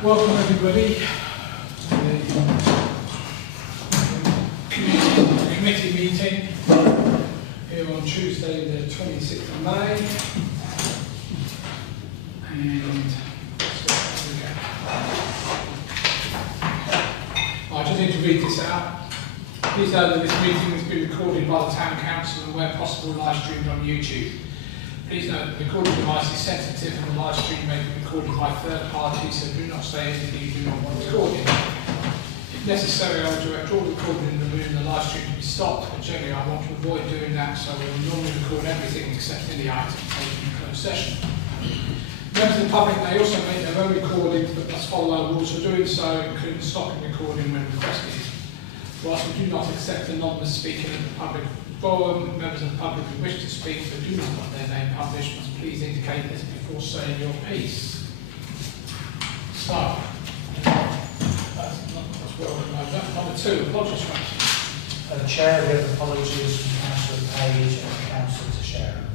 Welcome everybody to the committee meeting here on Tuesday the 26th of May. And I just need to read this out. Please know that this meeting has been recorded by the Town Council and where possible live streamed on YouTube. Please note that the recording device is sensitive and the live stream may be recorded by third parties, so do not say anything you do not want recorded. If necessary, I will direct all recording in the room and the live stream to be stopped, but generally I want to avoid doing that, so we will normally record everything except any items taken in closed session. Members of the public may also make their own recordings, but must follow our rules for doing so, including stopping recording when requested. Whilst we do not accept anonymous speaking in the public forum, members of the public who wish to speak but do not want their name published must please indicate this before saying your piece. So, that's well removed. Number two, apologies from Chair, we have apologies from Councillor Page and Councillor Teixeira.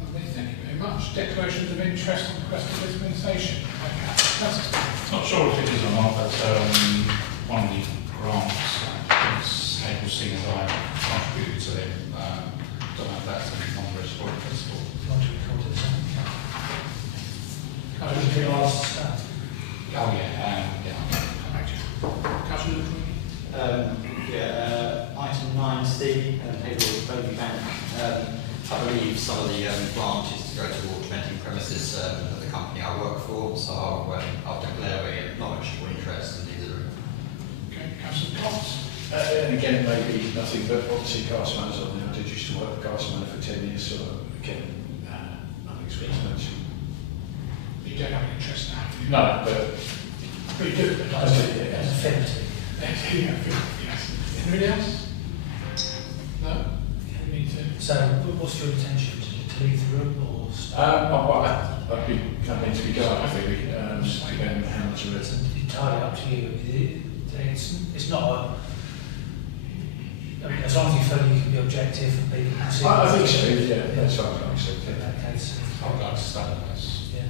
Lovely, thank you very much. Declarations of interest and request of dispensation. Not sure if it is or not, but one of the grants, able seen as I contributed to it, don't know if that's a non-registrable principle. Want to record it? Councillor last. Oh yeah, Councillor item 9C, Haverhill Baby Bank. I believe some of the grant is to go towards renting premises of the company I work for, so I'll declare a non-registrable interest in these. Okay, Councillor Cox. And again, it may be nothing, but obviously Castleman's on there. I did used to work for Castleman for 10 years, so again, nothing's worth mentioning. You don't have an interest now, do you? No, but But you do, but I do, yeah. As affinity. Yes. Anybody else? No? We need to. So, what's your intention? To leave the room or stay? I'd be coming to be going, really, depending on how much of It's it. entirely up to you. It's not a... I mean, as long as you feel you can be objective and be... I think so, yeah, that's what I said. In that case. I would like to stay on this. Yeah.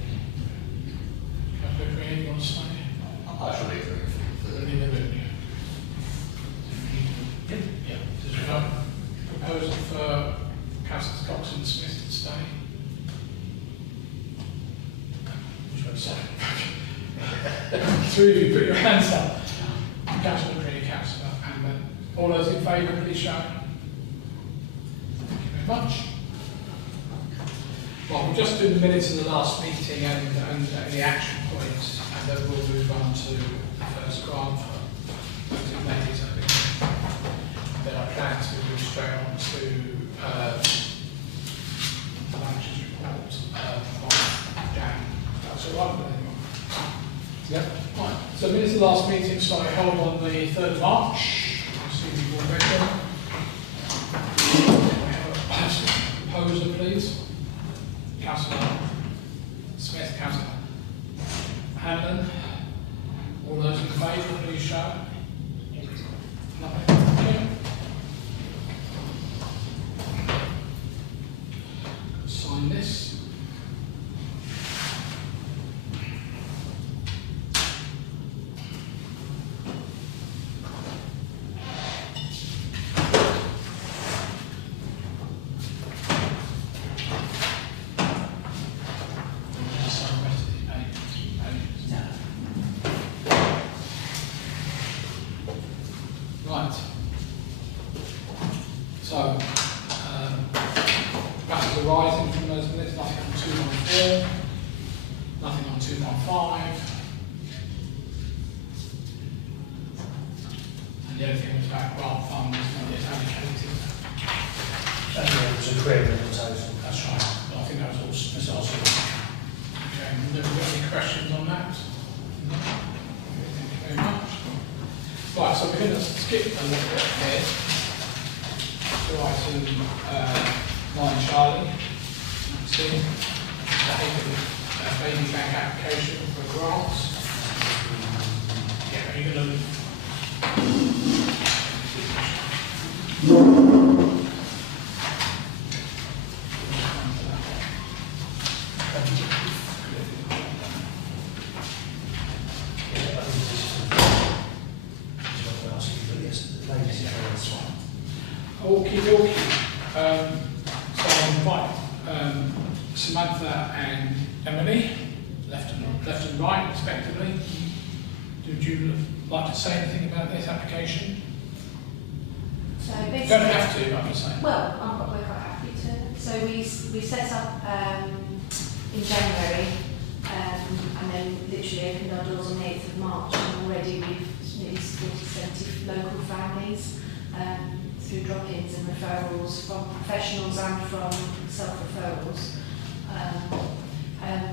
Councillor Green, you want to say? I shall leave the room for the Leave the room, yeah. Yeah. Does we have a proposal for Councillors Cox and Smith to stay? Which one? Sorry. Three of you put your hands up. Councillor Green, Councillor Amber. All those in favour, please show. Thank you very much. Well, we'll just do the minutes of the last meeting and the action points, and then we'll move on to the first grant for those who made it. Then I plan to move straight on to the manager's report from Jan. That's all right with anyone? Yep. Right. So minutes of the last meeting, so I held on the 3rd of March. I see you've all read them. Can we have a proposer, please? Councillor Smith, Councillor Hanlon. All those in favour, please show. Lovely. Thank you. Sign this. Right. So, matters arising from those minutes, nothing on 214, nothing on 215. And the only thing was about grant funds, not yet allocated. And there was a query in the total. That's right. I think that was all Smith's also. Okay, have you got any questions on that? No? Okay, thank you very much. Right, so we're going to skip a little bit here to item 9 Charlie. See, the baby bank application for grants. Yeah, are you going to... Emily, left and right respectively. Would you like to say anything about this application? So You basically, don't have to, I'm just saying. well, we're quite happy to. So we set up in January, and then literally opened our doors on the 8th of March, and already we've nearly supported 70 local families through drop-ins and referrals from professionals and from self-referrals.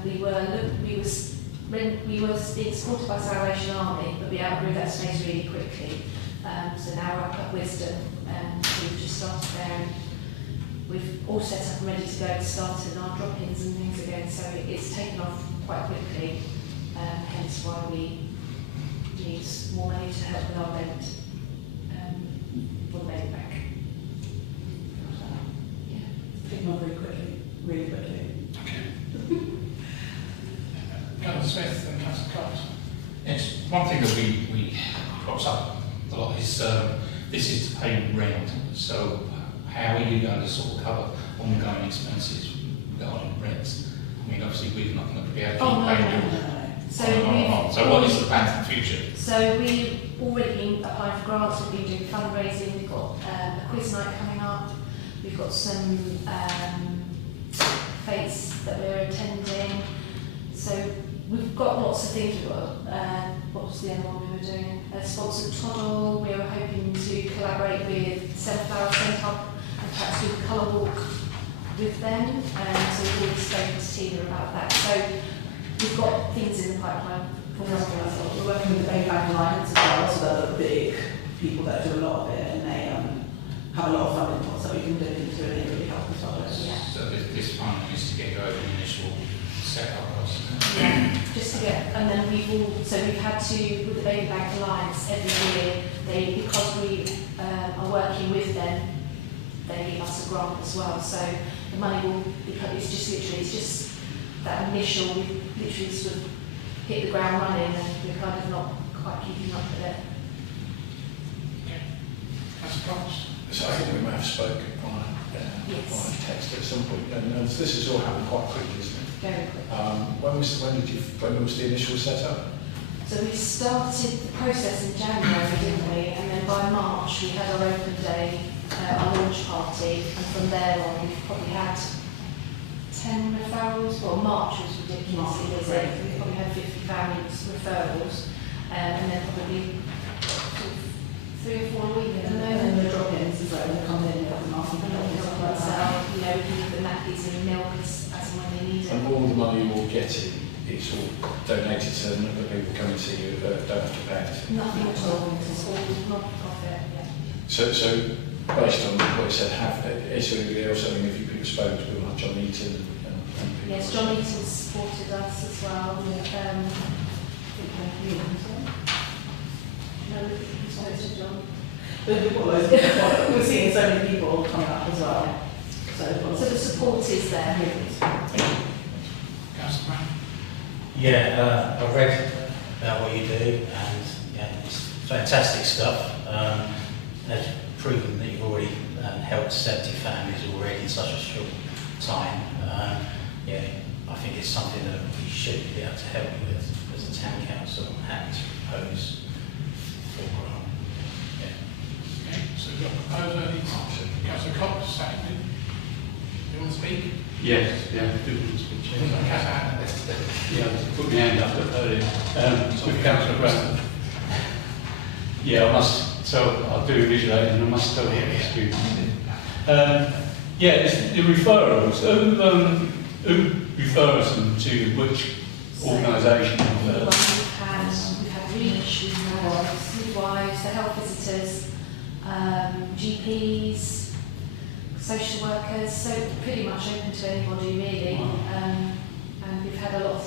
We were being supported by Salvation Army, but we outgrew that space really quickly. So now we're up at Wisdom, and we've just started there, and we've all set up and ready to go to start in our drop-ins and things again. So it's taken off quite quickly, hence why we need more money to help with our rent for the baby back. Yeah. Picking up really quickly. Okay. Councillor Smith and Councillor Cox. Yes, one thing that we crops up a lot is this is to pay rent. So how are you going to sort of cover ongoing expenses regarding rents? I mean, obviously we're not going to be able to keep paying you. So what is the plan for the future? So we've already been applying for grants, we've been doing fundraising, we've got a quiz night coming up, we've got some fates that we're attending. So we've got lots of things. We've got, what was the other one we were doing? A sponsored toddle. We were hoping to collaborate with Sunflower Centre and perhaps do a colour walk with them. So we've already spoken to Tina about that. So we've got things in the pipeline. We're working with the Baby Bank Alliance as well, so they're the big people that do a lot of it, and they have a lot of funding pots that we can dip into, and it really helps as well. Yeah. So this funding is to get over the initial setup costs. Just to get, and then we've had to, with the Baby Bank Alliance, every year, because we are working with them, they give us a grant as well. So the money will become, it's just that initial, we literally sort of hit the ground running, and we're kind of not quite keeping up with it. Okay. Councillor Cox. So I think we may have spoken via text at some point. And this has all happened quite quickly, isn't it? Very quick. When was the initial setup? So we started the process in January, didn't we? And then by March we had our open day, our launch party, and from there on we've probably had 10 referrals. Well, March was ridiculously busy. We probably had 50 families referrals, and then probably 3 or 4 a week at the And moment. the drop-ins is like they come in and ask them So, you know, we can give them nappies and milk as and when they need it. And all the money you're getting, it's all donated to the people coming to you that don't have to pay anything. Nothing at all. It's all not-for-profit. Yeah. So based on what you said, is there anybody else? I mean, if you people spoke to people like John Eaton and people Yes, John Eaton supported us as well. We're seeing so many people coming up as well. So the support is there. Councillor Brown. Yeah, I've read about what you do, and yeah, it's fantastic stuff. It's proven that you've already helped 70 families already in such a short time. Yeah, I think it's something that we should be able to help you with as a town council. I'm happy to propose for grant. Yeah. Okay, so we've got a proposer, Councillor Cox, seconded. Do you want to speak? Yes, yeah, I do want to speak, Chair. Councillor Yeah, I put my hand up earlier. With Councillor Brown. Yeah, I must, so I'll do visualising and I must tell you excuse me. Yeah, it's the referrals. Who refers them to which organisation? We've had REACH, we've had midwives, the health visitors, GPs, social workers, so pretty much open to anybody really. Wow. And we've had a lot of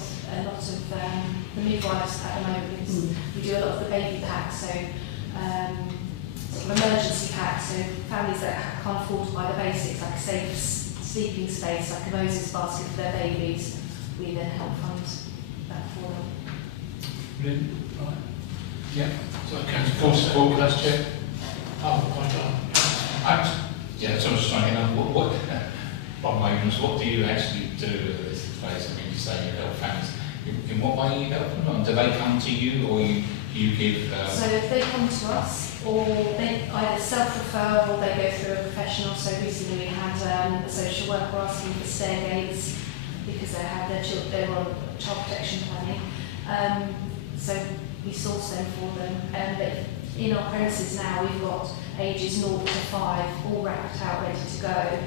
the midwives at the moment, because we do a lot of the baby packs, so sort of emergency packs, so families that can't afford to buy the basics, like a safe sleeping space, like a Moses basket for their babies, we then help fund that for them. Brilliant. Right. Yeah. So Councillor support, that's Chair. Oh, quite on. Yeah, so I was just trying to know what do you actually do with this place? I mean, you say you in what way you help them? Do they come to you, or you give? So if they come to us, or they either self-refer or they go through a professional. So recently we had a social worker asking for stair gates because they had their children, they were on child protection planning. So we source them for them. But in our premises now we've got ages 0 to 5 all wrapped out, ready to go.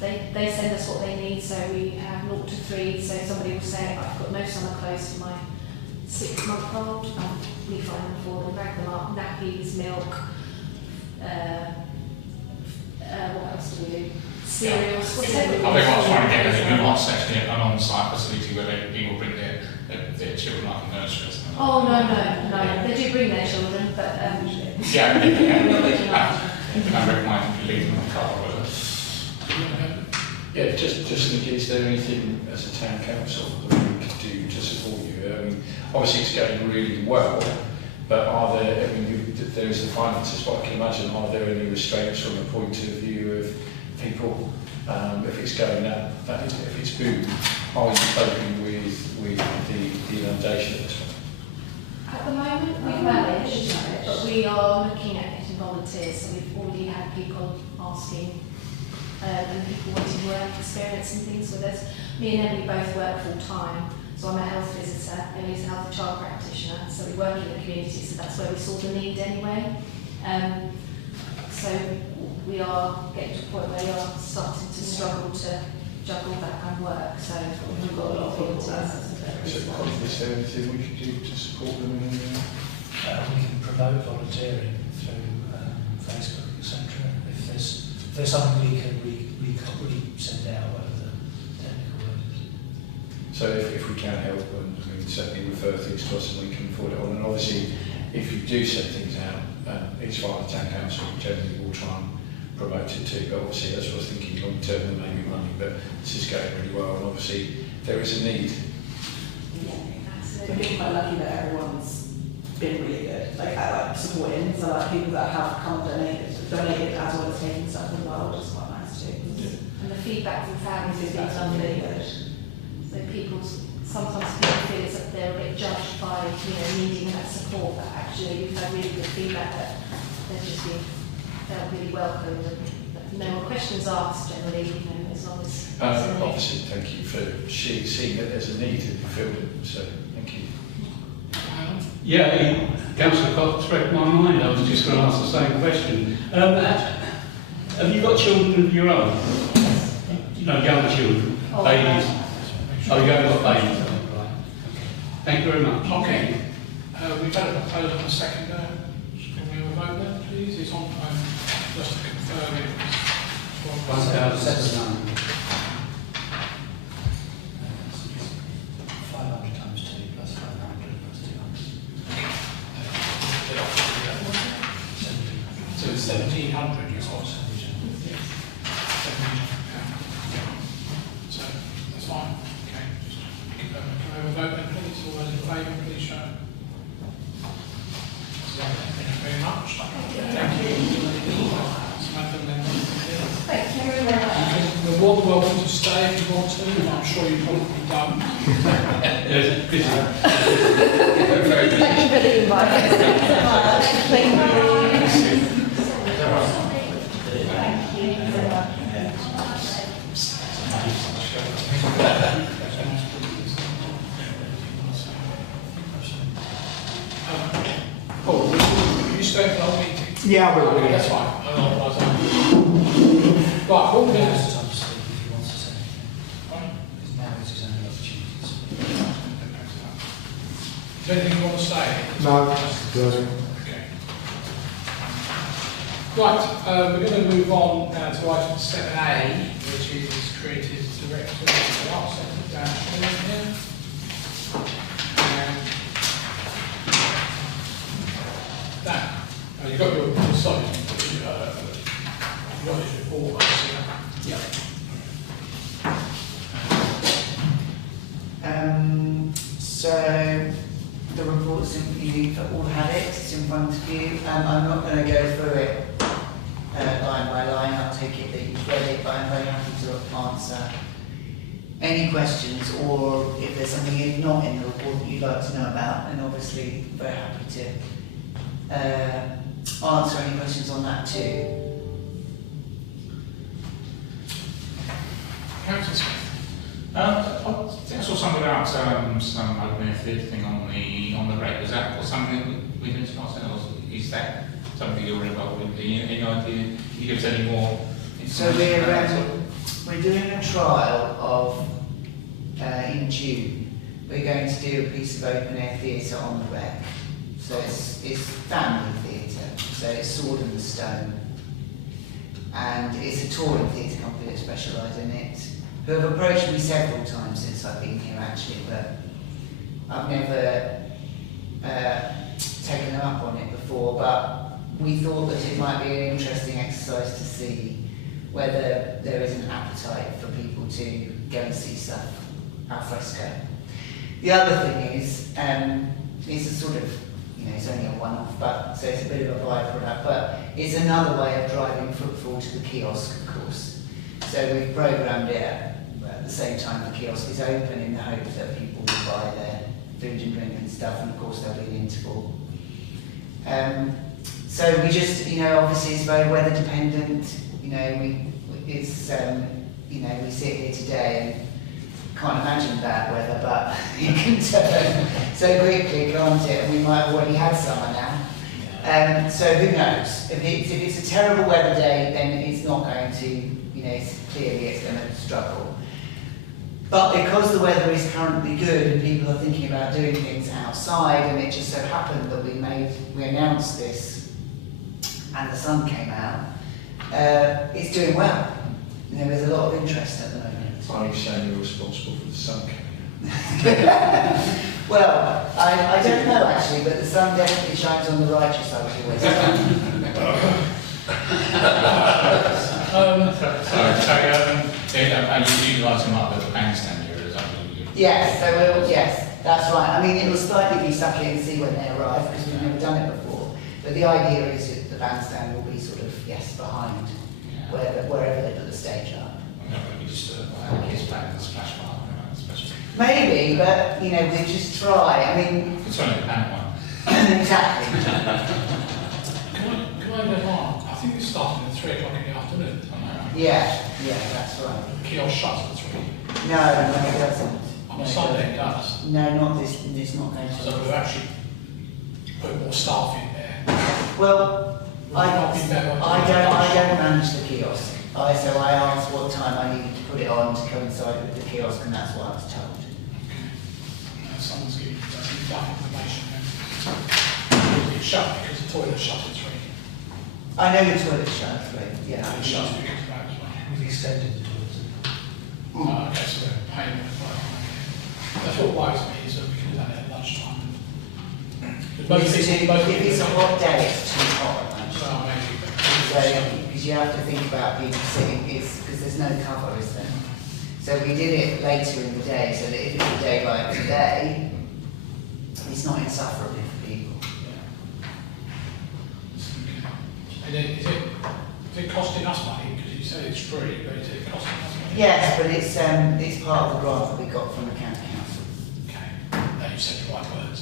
They send us what they need, so we have 0 to 3. So somebody will say, I've got no summer clothes for my 6-month-old, we find them for them, rag them up, nappies, milk, what else do we do? Cereals, whatever. I think what I was trying to get at is you're not setting an on-site facility where people bring their children up in nurseries. Oh, no, they do bring their children, but Yeah, we're looking after. I recommend you leave them in the car. Yeah, just Nikki, is there anything as a town council that we could do to support you? I mean, obviously it's going really well, but are there, I mean, there is the finances, but I can imagine, are there any restraints from the point of view of people, if it's going up, if it's boom, are you coping with the inundation at this point? At the moment, we've managed, but we are looking at getting volunteers, so we've already had people asking and people wanting work experience and things with us. Me and Emily both work full time, so I'm a health visitor, Emily's a health and child practitioner, so we work in the community, so that's where we saw the need anyway. So we are getting to a point where we are starting to struggle to juggle that kind of work, so we've got a lot of volunteers. So is there anything we could do to support them in any way? We can promote volunteering through Facebook, etc. If there's something we can send out, whatever the technical word is. So if we can help, and we can certainly refer things to us and we can forward it on. And obviously, if you do send things out, it's via the town council, generally we'll try and promote it too. But obviously, that's what I was thinking long term, there may be money, but this is going really well, and obviously there is a need. We've been quite lucky that everyone's been really good, like supporting. So like people that have come donated as well as taking stuff as well, which is quite nice too. Yeah. And the feedback from families has been Feedback's been lovely. really good. So sometimes people feel as if they're a bit judged by, needing that support, but actually we've had really good feedback that they've just been felt really welcomed and no questions asked generally, as long as it's a need. Obviously, thank you for seeing that there's a need and you filled it, so thank you. Yeah, Councillor Cox read my mind. I was just going to ask the same question. Have you got children of your own? Young children, babies. Oh, you haven't got babies. Right. Thank you very much. Okay. We've had a proposal on a second. Can we have a vote then, please? It's on, just to confirm it. 1,700. 500 times 2 plus 500 plus 200. So it's 1,700 you got. So that's fine. Okay. Can we have a vote then, please? All those in favour, please show. Thank you very much. Thank you. Samantha, then. Thank you very much. You're more than welcome to stay if you want to. I'm sure you probably don't. Yes, this is- Thank you for the invite. Thank you. Paul, will you stay for the whole meeting? Yeah, I will. Okay, that's fine. Right, Paul, Yes, yes. time to speak if he wants to say. Because now is his only opportunity to speak. Is there anything you want to say? No, doesn't. Okay. Right, we're going to move on now to item 7A, which is created director of the Arts Centre down here. Dan, you've got your site, you've got this report, obviously. Yeah. So the report's in, you've all had it, it's in front of you. I'm not going to go through it line by line, I'll take it that you've read it, but I'm very happy to answer any questions, or if there's something not in the report that you'd like to know about, and obviously very happy to answer any questions on that too. Councillor Smith. I think I saw something about some open air theatre thing on the reg. Is that something that we can discuss, or is that something you're involved with? Any idea? Can you give us any more So we're doing a trial of in June. We're going to do a piece of open air theatre on the rec. So it's family theatre. So it's Sword and the Stone, and it's a touring theatre company that specialise in it, who have approached me several times since I've been here actually, but I've never taken them up on it before. But we thought that it might be an interesting exercise to see whether there is an appetite for people to go and see stuff al fresco. The other thing is, it's a sort of, it's only a one-off, but so it's a bit of a byproduct, but it's another way of driving footfall to the kiosk, of course. So we've programmed it at the same time the kiosk is open, in the hope that people will buy their food and drink and stuff, and of course there'll be an interval. So we just, obviously it's very weather dependent. We sit here today and can't imagine bad weather, but it can turn so quickly, can't it? And we might have already had summer now. So who knows? If it's a terrible weather day, then it's not going to, clearly it's going to struggle. But because the weather is currently good and people are thinking about doing things outside, and it just so happened that we announced this and the sun came out, it's doing well. There's a lot of interest at the moment. Are you saying you're responsible for the sun coming Well, I don't know actually, but the sun definitely shines on the righteous, I was always and you utilise them up at the bandstand here, is that what you do? Yes, that's right. I mean, it will slightly be suck it and see when they arrive, because we've never done it before. But the idea is that the bandstand will be sort of, behind, wherever they put the stage up. I'm not going to be disturbed by our kids playing in the splash park, especially. Maybe, but, we just try. I mean... It's only a panic one. Exactly. Can I go on? I think it's starting at 3 o'clock in the afternoon. Yeah, that's right. The kiosk shuts at 3. No, it doesn't. On Sunday it does. No, not this. It's not going to. So we've actually put more staff in there. Well, I not be better don't manage the kiosk. So I asked what time I needed to put it on to coincide with the kiosk, and that's what I was told. Okay. Someone's giving that information. It's shut because the toilet's shut at 3. I know the toilet's shut at 3. Yeah. It's shut because of that as well. We've extended the toilets. Okay, so they're paying for it. That's what worries me, is that we can do that at lunchtime. If it's a hot day, it's too hot at lunch. Well, maybe. Because you have to think about people sitting, because there's no cover, is there? So we did it later in the day, so that if it's a day like today, it's not insufferable for people. And then is it costing us money? Because you say it's free, but is it costing us money? Yes, but it's part of the grant that we got from the county council. Okay, now you said the right words.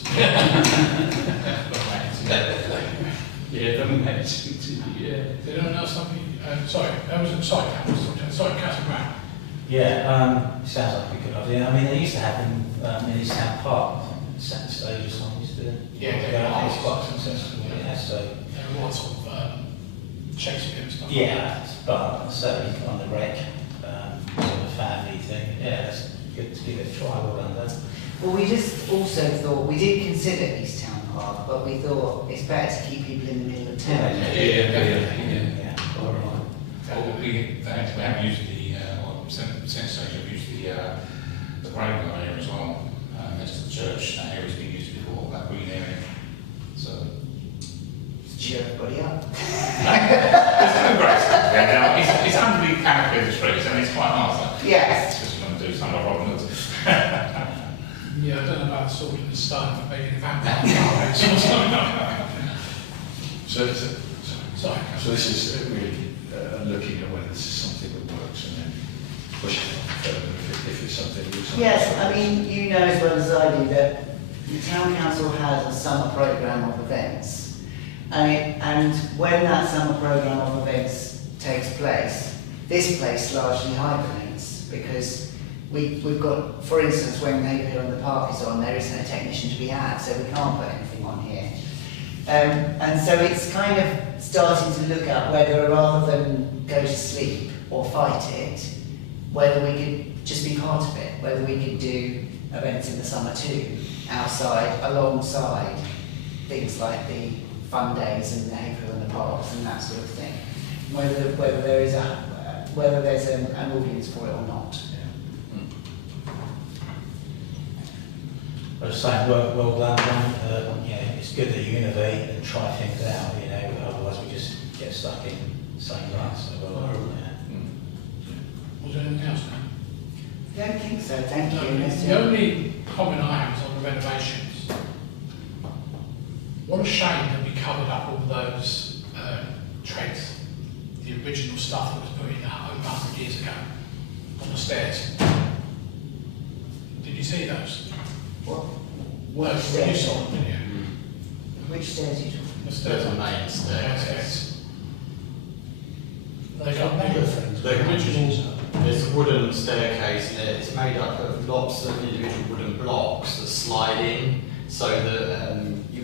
Yeah, doesn't make sense. Yeah. Did anyone else have any? Sorry, Councillor Brown. Yeah, sounds like a good idea. I mean, they used to have them in East Town Park, Saturday stage or something. Used to it's quite successful. Yeah, so. There was sort of Shakespeare and stuff. Yeah, but certainly on the rec, sort of family thing. Yeah, it's good to give it a try. Well done. Well, we just also thought, we did consider East Town Park, but we thought it's better to keep people in the middle of town. Yeah. All right. Well, we have used since stage have used the graveyard area as well. Next to the church, that area's been used before, that green area. So Cheer everybody up. it's no great stuff there now. It's under the canopy of the trees, and it's quite nice. Yes. It's just going to do some of problems. Yeah, I don't know about the sort of the stone, but maybe the vampire. So this is really looking at whether this is something that works and then pushing it on further if it's something that looks like. Yes, I mean, you know as well share beside you that the town council has a summer programme of events. And when that summer programme of events takes place, this place largely hibernates because we've got, for instance, when Haverhill and the Park is on, there isn't a technician to be had, so we can't put anything on here. And so it's kind of starting to look at whether, rather than go to sleep or fight it, whether we could just be part of it, whether we could do events in the summer too, outside, alongside things like the fun days and the Haverhill and the Parks and that sort of thing. Whether there's an audience for it or not. I was saying, well done, it's good that you innovate and try things out, otherwise we just get stuck in the same rut, so well done. Was there anything else now? I don't think so, thank No, you. the only comment I have is on the renovations. What a shame that we covered up all those treads, the original stuff that was put in the home 100 years ago on the stairs. Did you see those? What? Well, you saw them, didn't you? Which stairs are you talking The There's stairs a on main staircase. stairs. They got bigger things. The original. There's a wooden staircase and it's made up of lots of individual wooden blocks that slide in, so that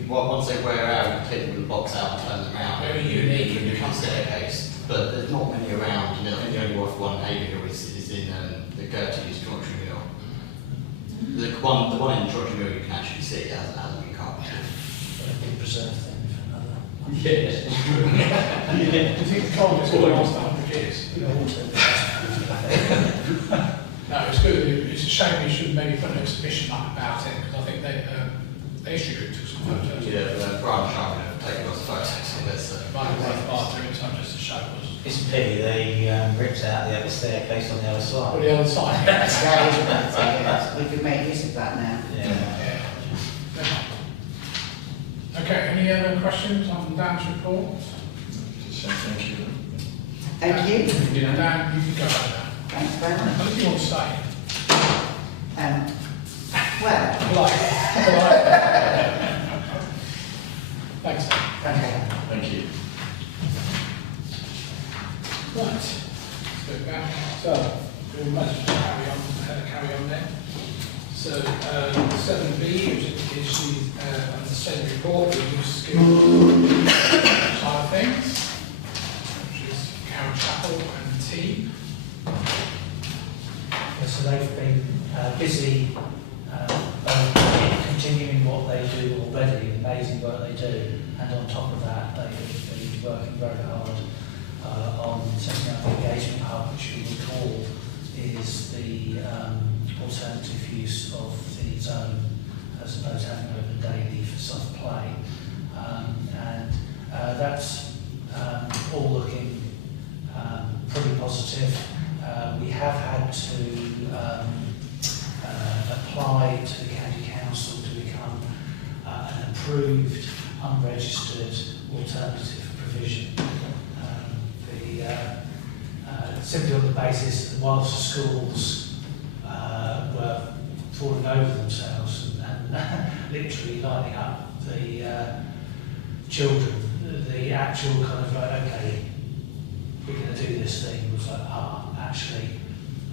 once they wear out, you can take the wooden blocks out and turn them around. Very unique. You can staircase, but there's not many around. I think the only one in Haverhill is in the Gertie's Georgia Mill. The one in Georgia Mill you can actually see hasn't been carpeted. A big preserved thing for another. Yes. Do you think the coldest will last 100 years? No, it's good. It's a shame we should maybe put an exhibition up about it, because I think they should took some photos. Yeah, Brian Sharman have taken lots of photos of this. Might be worthwhile doing some just to show us. It's a pity they ripped out the other staircase on the other On side. the other side. about? We could make use of that now. Yeah. Okay, any other questions on Dan's report? Just say thank you. Thank you. Dan, you can go over now. Thanks very much. How do you want to stay? Well, Polite. Thanks, Dan. okay. Thank you. Right, let's go back. So, we might as well carry on then. So, 7B, which is the second report, the youth skill side of things, which is Karen Chapel and the team. So they've been busy continuing what they do already, the amazing work they do, and on top of that, they've been working very hard on setting up the engagement hub, which we would call is the alternative use of the zone as opposed to having open daily for soft play. And that's all looking pretty positive. We have had to apply to the County Council to become an approved, unregistered alternative provision. Simply on the basis that whilst the schools were falling over themselves and literally lining up the children, the actual kind of like, okay, we're going to do this thing was like, actually,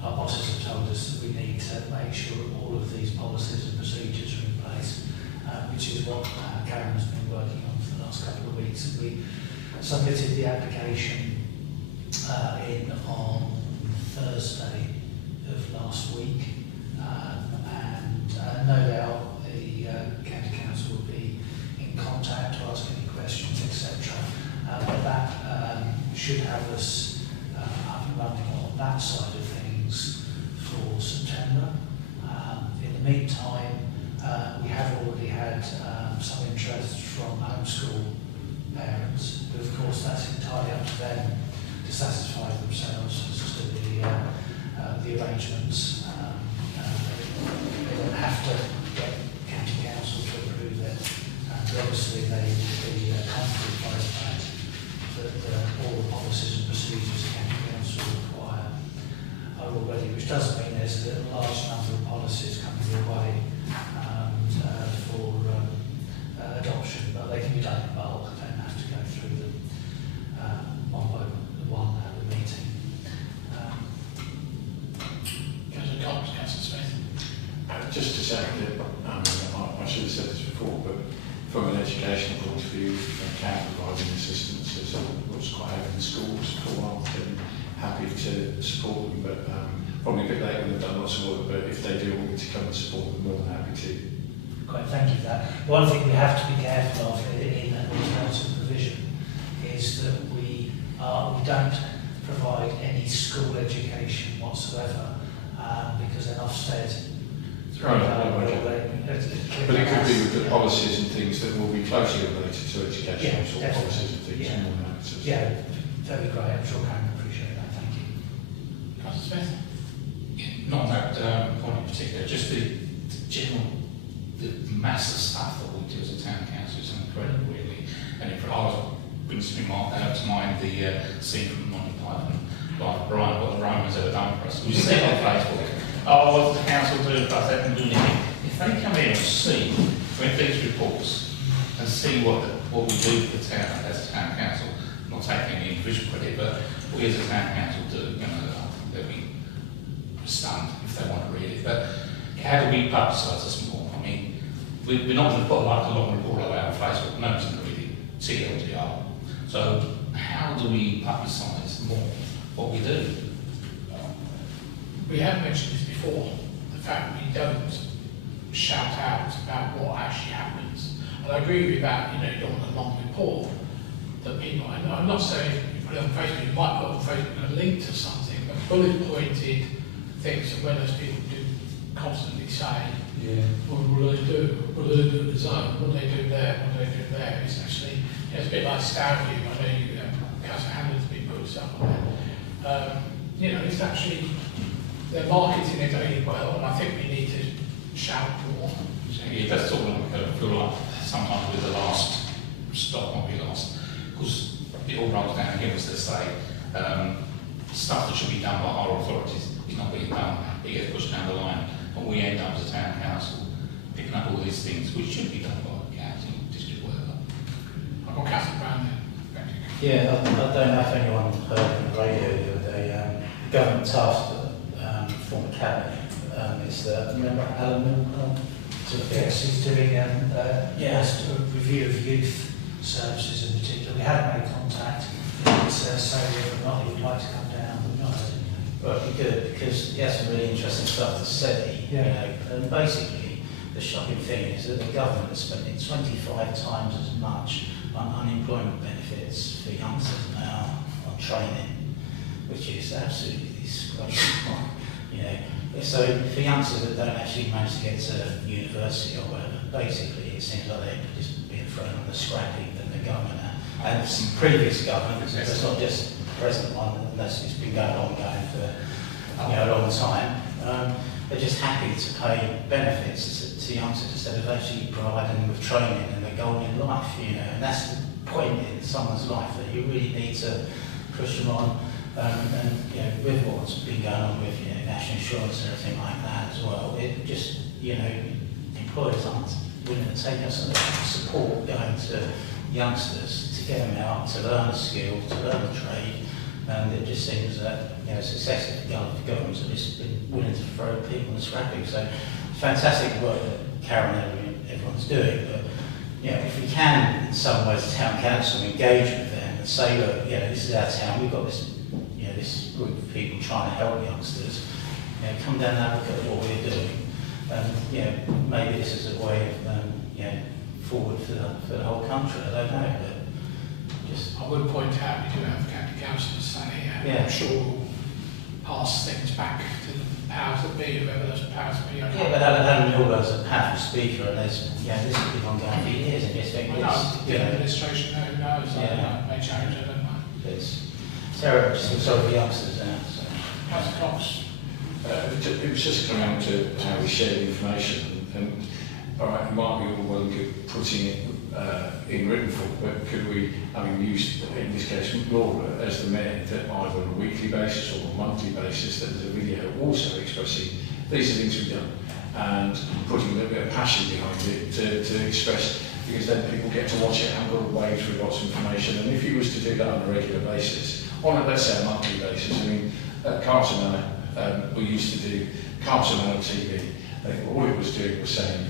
our bosses have told us that we need to make sure all of these policies and procedures are in place, which is what Karen has been working on for the last couple of weeks. And we submitted the application in on Thursday of last week, and no doubt the County Council will be in contact to ask any questions, etc. But that should have us up and running on that side of things for September. In the meantime, we have already had some interest from homeschool parents, but of course that's entirely up to them to satisfy themselves as to the arrangements. They don't have to get County Council to approve it, but obviously they would be comforted by the fact that all the policies and procedures the County Council require are already, which doesn't mean there's a large number of policies coming your way should have said this before, but from an educational point of view, can providing assistance as what's quite having in schools for a while, and happy to support them, but probably a bit late when they've done lots of work, but if they do want me to come and support them, more than happy to. Great, thank you for that. One thing we have to be careful of in an alternative provision is that we don't provide any school education whatsoever, because then Ofsted But it could be with the policies and things that will be closely related to education, Yeah, sort of policies and things. Yeah. More than that, so- Yeah, very great. I'm sure Karen will appreciate that. Thank you. Councillor Smith? Not on that point in particular, just the general, the mass of stuff that we do as a town council is incredible, really. And it brings to mind the scene from Monty Python, like Brian, what the Romans ever done for us. We see it on Facebook. Oh, what does the council do for us? They haven't done anything. If they come here and see, read these reports, and see what we do for the town as a town council, not taking any individual credit, but we as a town council do, you know, they'll be stunned if they want to read it. But how do we publicise this more? I mean, we're not going to put like a long report like that on Facebook. No one's going to read it. TLDR. So how do we publicise more what we do? We have mentioned this before, the fact that we don't shout out about what actually happens. And I agree with you about, you know, you don't want a long report that people, and I'm not saying you put it on Facebook, you might put on Facebook a link to something, but bullet pointed things, and when those people do constantly say, what do they do? What do they do at the zone? What do they do there? What do they do there? It's actually, you know, it's a bit like Stout View. I know you, Councillor Hamlin's been putting stuff on there. You know, it's actually, they're marketing it really well, and I think we need to shout more. Yeah, that's all I feel like sometimes with the last stop, not be lost, because it all rolls down again, as they say. Stuff that should be done by our authorities is not being done. It gets pushed down the line, and we end up as a town council picking up all these things which should be done by county, district, whatever. I've got Councillor Brown there. Yeah, I don't know if anyone heard on the radio the other day, the government task former cabinet is the, remember Alan Milner? Yes, he's doing a review of youth services in particular. We had made contact. So whether or not he would like to come down, we've not heard anything. Well, it'd be good, because he has some really interesting stuff to say, you know, and basically the shocking thing is that the government is spending 25 times as much on unemployment benefits for youngsters now on training, which is absolutely disgraceful. You know, so for youngsters that don't actually manage to get to university or whatever, basically it seems like they're just being thrown on the scrap heap that the government and some previous governments, it's not just the present one, unless it's been going on for a long time. They're just happy to pay benefits to youngsters instead of actually providing them with training and their goal in life, you know, and that's the point in someone's life that you really need to push them on. And you know, with what's been going on with national insurance and everything like that as well, it just, you know, employers aren't willing to take us and support going to youngsters to get them out, to learn a skill, to learn a trade, and it just seems that, you know, successive governments have just been willing to throw people in the scrap heap. So fantastic work that Karen and everyone's doing, but you know, if we can in some ways, town council, engage with them and say, look, you know, this is our town, we've got this, you know, this group of people trying to help youngsters, you know, come down and have a look at what we're doing, and you know, maybe this is a way of you know, forward for the whole country. I don't know, but just I would point out we do have county councillors standing here. Yeah. I'm sure we'll pass things back to the powers that be, whoever those powers that be. yeah, but Alan Miller's a powerful speaker, and there's, you know, this has been ongoing for years, and just think I know, it's, the you know, administration, who knows, Yeah. may change, I don't know. it's terrible, just sorry for youngsters now. So. Councillor Cox. It was just coming on to how we share the information, and all right, it might be all well and good putting it in written form, but could we, I mean, use, in this case, Laura as the mayor, that either on a weekly basis or a monthly basis, that there's a video also expressing these are things we've done, and putting a little bit of passion behind it to express, because then people get to watch it and got to wade through lots of information. And if you was to do that on a regular basis, on a, let's say, a monthly basis, I mean, at Carlton Manor, we used to do Carlton Manor TV. All it was doing was saying,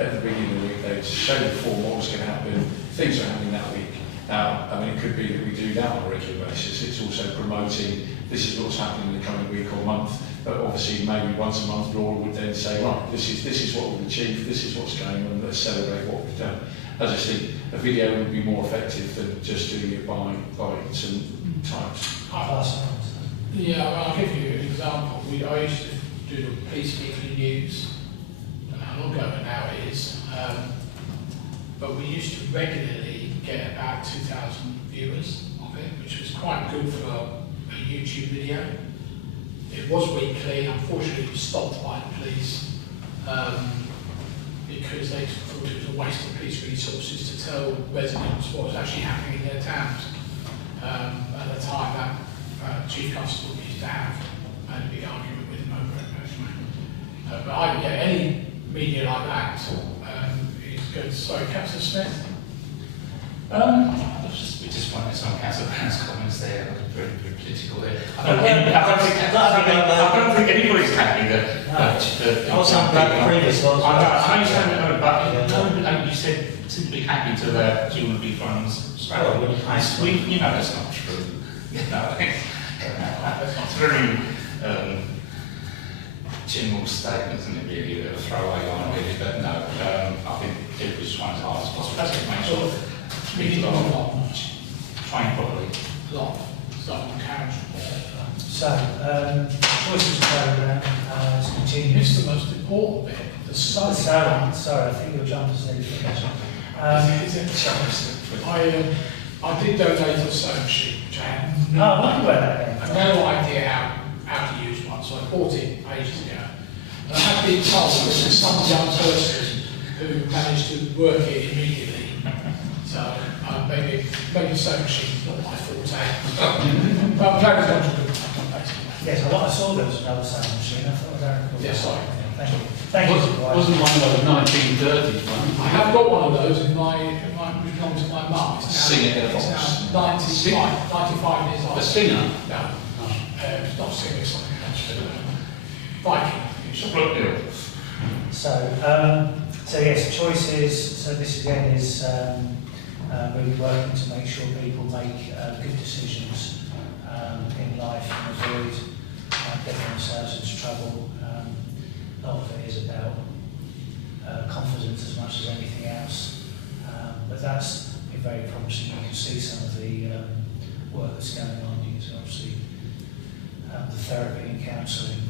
at the beginning of the week, they'd show the form what was going to happen, things are happening that week. Now, I mean, it could be that we do that on a regular basis. It's also promoting, this is what's happening in the coming week or month, but obviously maybe once a month Laura would then say, right, this is what we've achieved, this is what's going on, let's celebrate what we've done. As I think a video would be more effective than just doing it by some types. Yeah, well, I'll give you an example. I used to do the Police Weekly News, how long ago now it is, but we used to regularly get about 2,000 viewers of it, which was quite good for a YouTube video. It was weekly, unfortunately it was stopped by the police because they thought it was a waste of police resources to tell residents what was actually happening in their towns. At the time that Chief Constable used to have a big argument with him over it personally. But any media like that is good. Sorry, Councillor Smith? We just wanted some Councillor Brown's comments there, very political there. I don't think anybody's happy that. I was on the previous one. I know you said but you said to be happy to the children be friends. You know that's not true. It's very general statement, isn't it, really, a throwaway line, really, but no, I think people just want to ask what's best to make sure Really not a lot. train properly. A lot. Stuff on carriage. So, choices programme is continuing. It's the most important bit. The study. Sorry, I think your jump is nearly finished. I did donate a sewing sheet, which I had I wonder where that came from. no idea how to use one, so I bought it ages ago. And I have been told that there's some young person who managed to work it immediately. So maybe sewing sheet is not my forte. But I'm glad it's got to good basically. Yes, I saw there was another sewing machine. I thought that was Yeah, sorry. Thank you. Thank you. Wasn't one of those 1930s ones? I have got one of those in my which belongs to my mum. It's now 95 years old. A Singer? No, it's not Singer, it's something else. Viking. So yes, choices. So this again is really working to make sure people make good decisions in life and avoid getting themselves into trouble. A lot of it is about confidence as much as anything else. But that's been very promising. You can see some of the work that's going on. You can see obviously the therapy and counselling.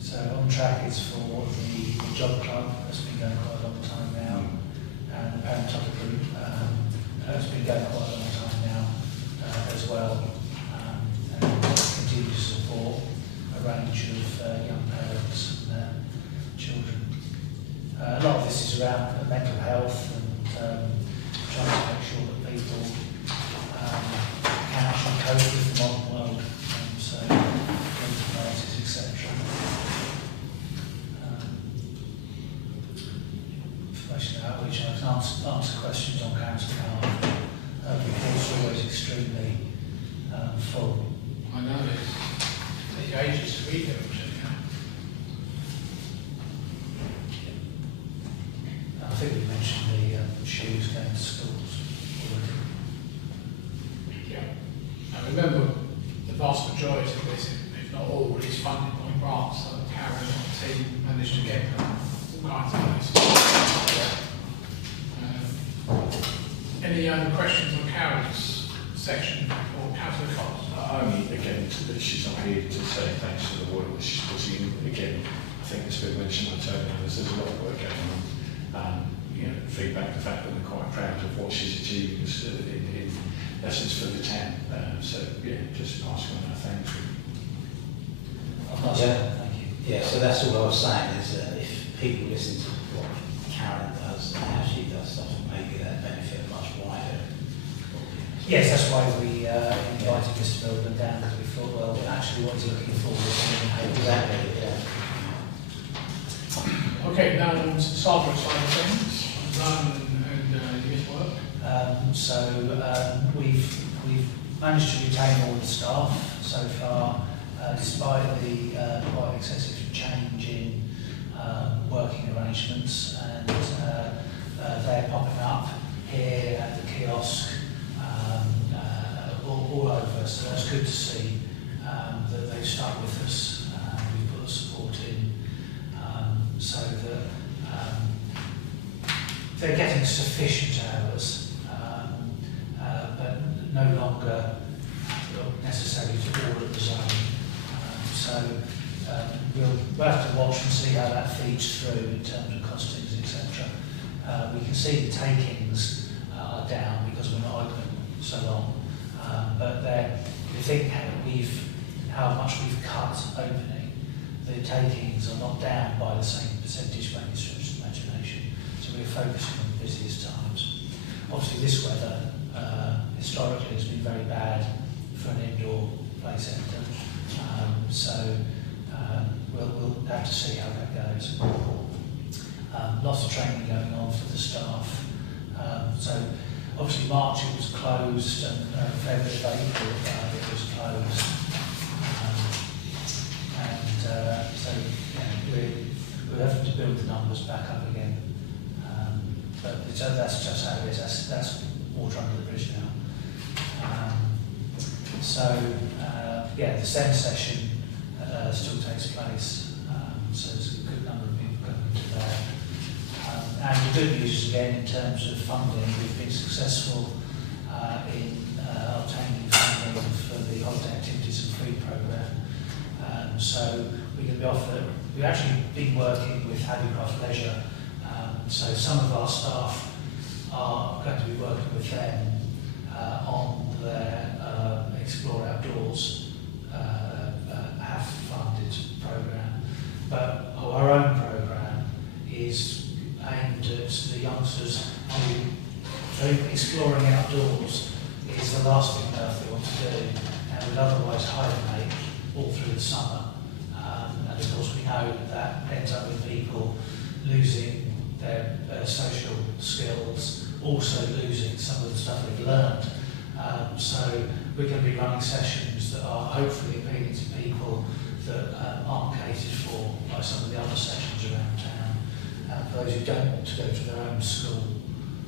So on track is for the job club. That's been going quite a long time now. And the parent top group has been going quite a long time now as well. And continue to support a range of young parents and their children. A lot of this is around mental health and trying to make sure that people can actually cope with the modern world. So mental crisis, etc. Information outreach, I can answer questions on council behalf. The reports are always extremely full. I know it takes ages to read them. I think we mentioned the shoes going to schools already. Yeah. And remember, the vast majority of this, if not all, is funded by grants. So Karen and the team managed to get all kinds of places. Any other questions on Karen's section or Councillor Cox? Only again, she's not here to say thanks for the work that she's putting in. Again, I think it's been mentioned by Tony, there's a lot of work going on. Feedback the fact that we're quite proud of what she's achieved in essence for the town. So yeah, just passing on our thanks. Thank you. Yeah, so that's all I was saying is that if people listen to what Karen does and how she does stuff, maybe that benefit a much wider. Yes, that's why we invited Mr. Milburn down, because we thought, well, actually what he's looking for is Exactly, yeah. Okay, now on to the Salisbury side of things, run and youth work. We've managed to retain all the staff so far. despite the quite excessive change in working arrangements, and they're popping up here at the kiosk, all over. So that's good to see that they've stuck with us. We've put the support in so that they're getting sufficient hours, but no longer necessary to all at the zone. We'll have to watch and see how that feeds through in terms of costings, etc. We can see the takings are down because we're not open so long, but if you think how much we've cut opening, the takings are not down by the same percentage by any stretch of imagination. So we're focusing on the busiest times. Obviously this weather historically has been very bad for an indoor play centre, we'll have to see how that goes. Lots of training going on for the staff. So obviously March it was closed, and February, April it was closed. We're having to build the numbers back up again. But that's just how it is. That's water under the bridge now. The STEM session still takes place, so there's a good number of people coming to that. And the good news is, again, in terms of funding, we've been successful in obtaining funding for the holiday activities and food programme. So we can be offered. We've actually been working with Haverhill Leisure, so some of our staff are going to be working with them on their Explore Outdoors half funded programme, but our own programme is aimed at the youngsters who exploring outdoors is the last thing on earth they want to do, and would otherwise hibernate all through the summer. And of course we know that ends up with people losing their social skills, also losing some of the stuff they've learned. So we're going to be running sessions that are hopefully appealing to people that aren't catered for by some of the other sessions around town. For those who don't want to go to their own school,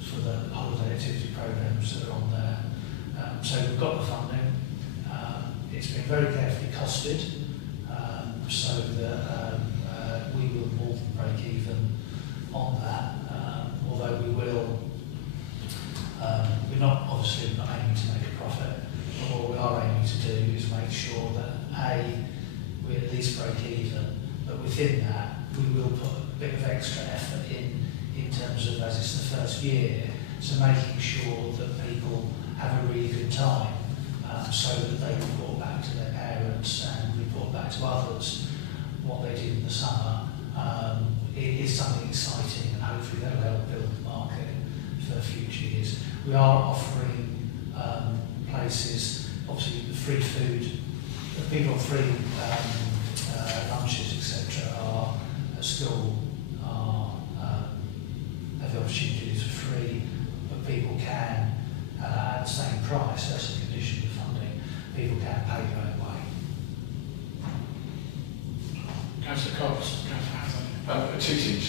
for the holiday activity programmes that are on there. So we've got the funding. It's been very carefully costed, so that we will more than break even on that. Although we will, we're not aiming to make a profit, but what we are aiming to do is make sure that we at least break even, but within that we will put a bit of extra effort in terms of, as it's the first year, so making sure that people have a really good time, so that they report back to their parents and report back to others what they did in the summer. It is something exciting, and hopefully that will help build the market for future years. We are offering places, obviously the free food, people on free lunches, etc. are at school have the opportunities for free, but people can, at the same price, that's the condition of funding, people can pay their own way. Councillor Cox, Councillor Hanson. Two things.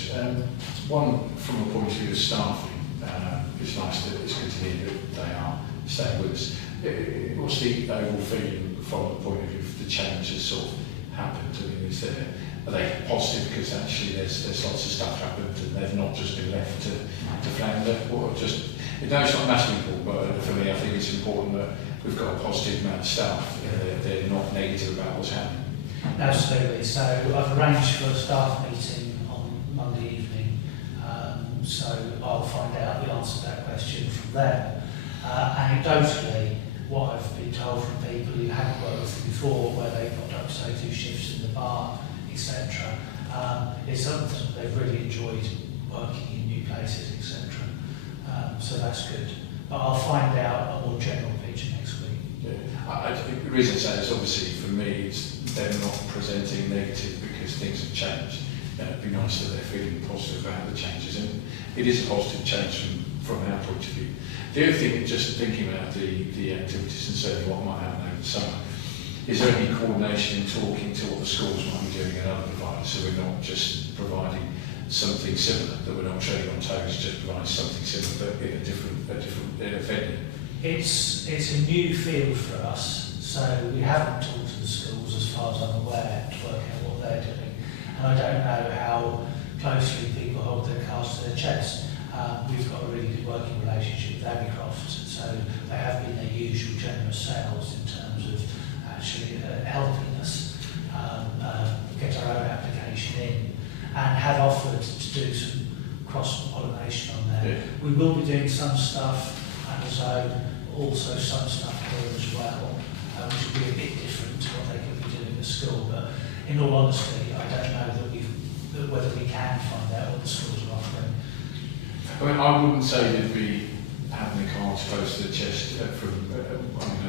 One, from a point of view of staffing, it's nice that it's good to hear that they are staying with us. What's the overall feeling from the point of view of the change that's sort of happened? I mean, are they positive because actually there's lots of stuff happened and they've not just been left to flounder? Or just, it's not massively important, but for me I think it's important that we've got a positive amount of staff. They're not negative about what's happening. Absolutely. So I've arranged for a staff meeting on Monday evening, so I'll find out the answer to that question from them. Anecdotally, what I've been told from people who haven't worked with them before, where they've got up to say 2 shifts in the bar, etc., is something that they've really enjoyed working in new places, etc. So that's good. But I'll find out a more general picture next week. I think the reason I say this, obviously, for me, it's them not presenting negative because things have changed. It'd be nice that they're feeling positive about the changes, and it is a positive change from our point of view. The other thing, just thinking about the activities and certainly what might happen over the summer, is there any coordination in talking to what the schools might be doing and other providers, so we're not just providing something similar, that we're not treading on toes, just providing something similar but in a different venue? It's a new field for us, so we haven't talked to the schools as far as I'm aware to work out what they're doing, and I don't know how closely people hold their cards to their chest. We've got a really good working relationship with Abbeycroft, so they have been their usual generous selves in terms of actually helping us get our own application in, and have offered to do some cross-pollination on there. Yeah. We will be doing some stuff and also some stuff here as well, which will be a bit different to what they could be doing at school, but in all honesty, I don't know that whether we can find out what the schools are offering. I mean, I wouldn't say they'd be having the cards close to the chest I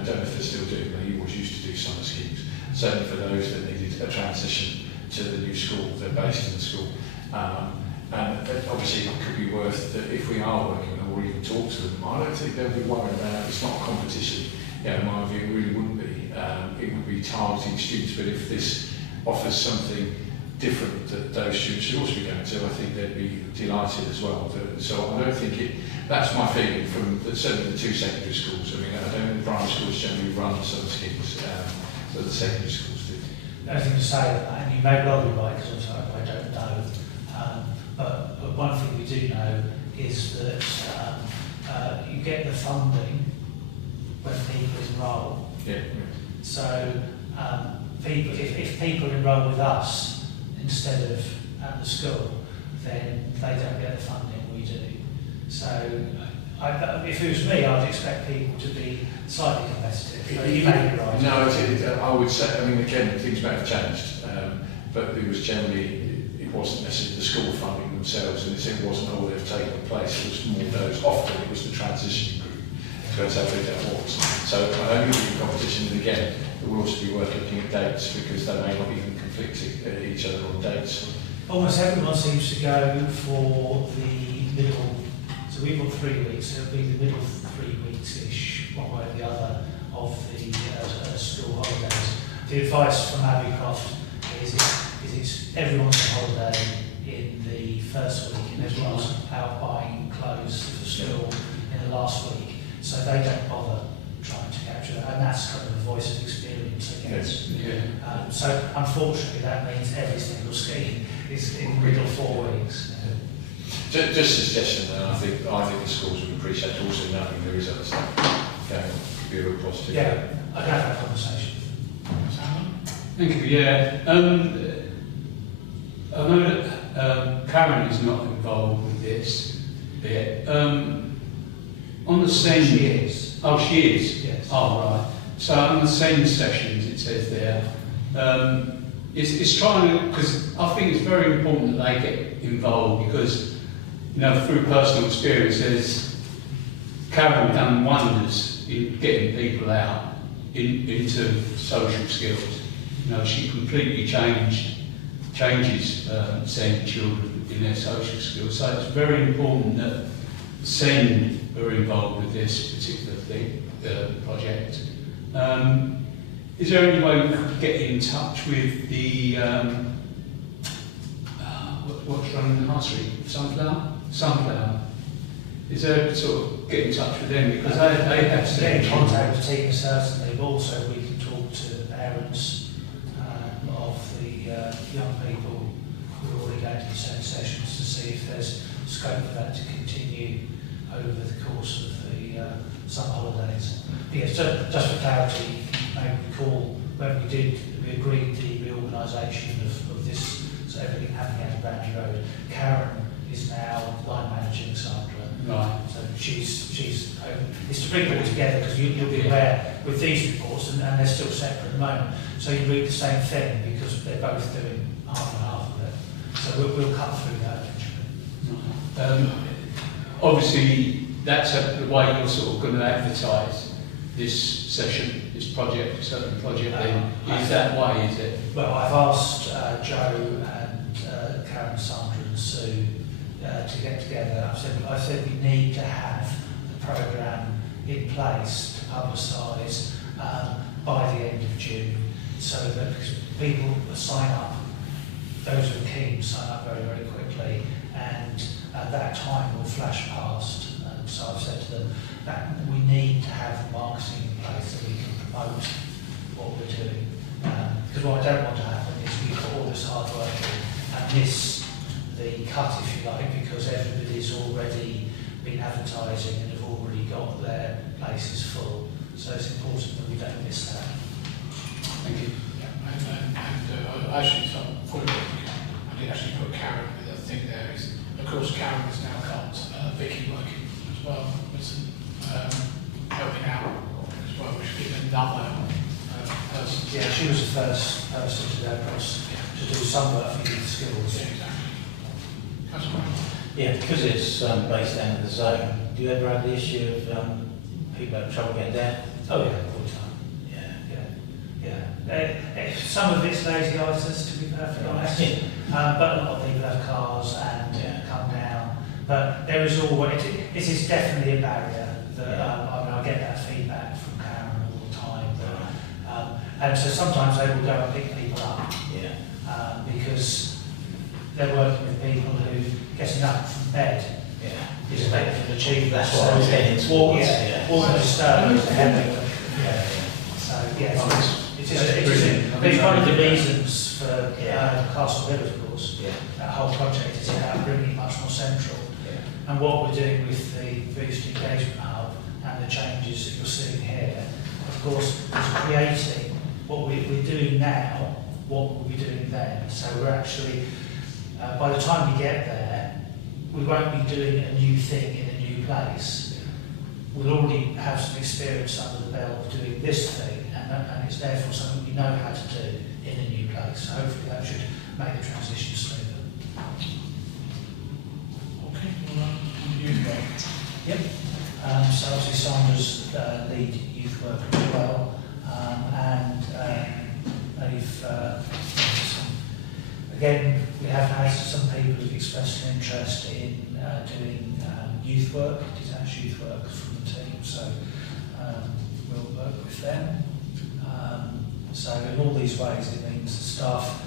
don't know if they're still doing, but he always used to do summer schemes, certainly for those that needed a transition to the new school, they're based in the school. And obviously it could be worth that if we are working with them or even talk to them, I don't think they'll be worried about it's not a competition. In my view, it really wouldn't be. It would be targeting students, but if this offers something different that those students should also be going to, I think they'd be delighted as well. So I don't think that's my feeling from certainly the two secondary schools. I mean, I don't think the primary schools generally run some schemes, but the secondary schools do. Nothing to say on that, and you may well be right, because I don't know. But one thing we do know is that you get the funding when people enrol. Yeah. So if people enrol with us instead of at the school, then they don't get the funding we do. So if it was me, I'd expect people to be slightly competitive. But you may be right. No, I would say, I mean, again, things may have changed, but it was generally, it wasn't necessarily the school funding themselves, and it wasn't all they've taken place, it was more those, often it was the transition group, depends how big that was. So I don't think the competition, and again, it will also be worth looking at dates, because they may not even conflict each other on dates. Almost everyone seems to go for the middle, so we've got 3 weeks, so it'll be the middle 3 weeks-ish, one way or the other, of the school holidays. The advice from Abbeycroft is it's everyone's on holiday in the first week, and everyone's out buying clothes for school in the last week, so they don't bother trying to capture that, and that's kind of the voice of experience, I guess. Yeah. So unfortunately that means every single scheme is in the middle 4 weeks. Just a suggestion, and I think the schools would appreciate also knowing there is other stuff going on. Could be a real positive. Yeah, I can have that conversation. Thank you. Yeah, I know that Karen is not involved with this bit. On the SEND, She is. Oh, she is. Yes. Oh, right. So on the SEND sessions, it says there, it's trying to, because I think it's very important that they get involved, because through personal experience, Karen done wonders in getting people out into social skills. She completely changes SEND children in their social skills. So it's very important that SEND are involved with this particular project. Is there any way we could get in touch with the what's running the high street? Sunflower. Is there sort of get in touch with them, because they have to get in contact with the team certainly, but also we can talk to parents of the young people who are already going to the same sessions to see if there's scope for that to continue over the course of the summer holidays. Yes, just for clarity, you may recall when we agreed the reorganisation of this, so everything happening out of Brandy Road. Karen is now line managing Sandra. Right. So she's it's to bring it all together, because you'll be aware with these reports, and they're still separate at the moment. So you read the same thing because they're both doing half and half of it. So we'll cut through that eventually. Obviously, that's the way you're sort of going to advertise this session, this project, certain project. Then is that way? Is it? Well, I've asked Joe and Karen, Sandra, and Sue to get together. I said we need to have the programme in place to publicise by the end of June. so that people sign up, those who are keen sign up very, very quickly, and that time will flash past. So I've said to them that we need to have marketing in place so we can promote what we're doing. Because what I don't want to happen is we put all this hard work in and miss the cut, if you like, because everybody's already been advertising and have already got their places full. So it's important that we don't miss that. Thank you. Yeah, I actually I did actually put Karen with a thing there. Of course, Karen has now got Vicky working as well, with some helping out as well, which would be another person. Yeah, she was the first person to go across to do some work for youth skills. Yeah, exactly. That's right. Yeah, because it's based down in the zone, do you ever have the issue of people having trouble getting down? Oh yeah, all the time. Yeah. Some of it's lazy itis, to be perfectly honest, but a lot of people have cars and come down. But there is always, it is definitely a barrier that I get that feedback from Karen all the time. And so sometimes they will go and pick people up because they're working with people who getting up from bed is a bit of an achievement. That's what I was getting towards. Almost heavy. It's one of the reasons for Castle Hill, of course. That whole project is about bringing it much more central. And what we're doing with the Boost Engagement Hub and the changes that you're seeing here, of course, is creating what we're doing now, what we'll be doing then. So we're actually, by the time we get there, we won't be doing a new thing in a new place. We'll already have some experience under the belt of doing this thing, and it's therefore something we know how to do in a new place. So hopefully that should make the transition smoother. Okay, well, youth work. Yep. So obviously Sandra's lead youth worker as well, and they've again, we have had some people who've expressed an interest in doing youth work, detached youth work from the team, so we'll work with them. So in all these ways it means the staff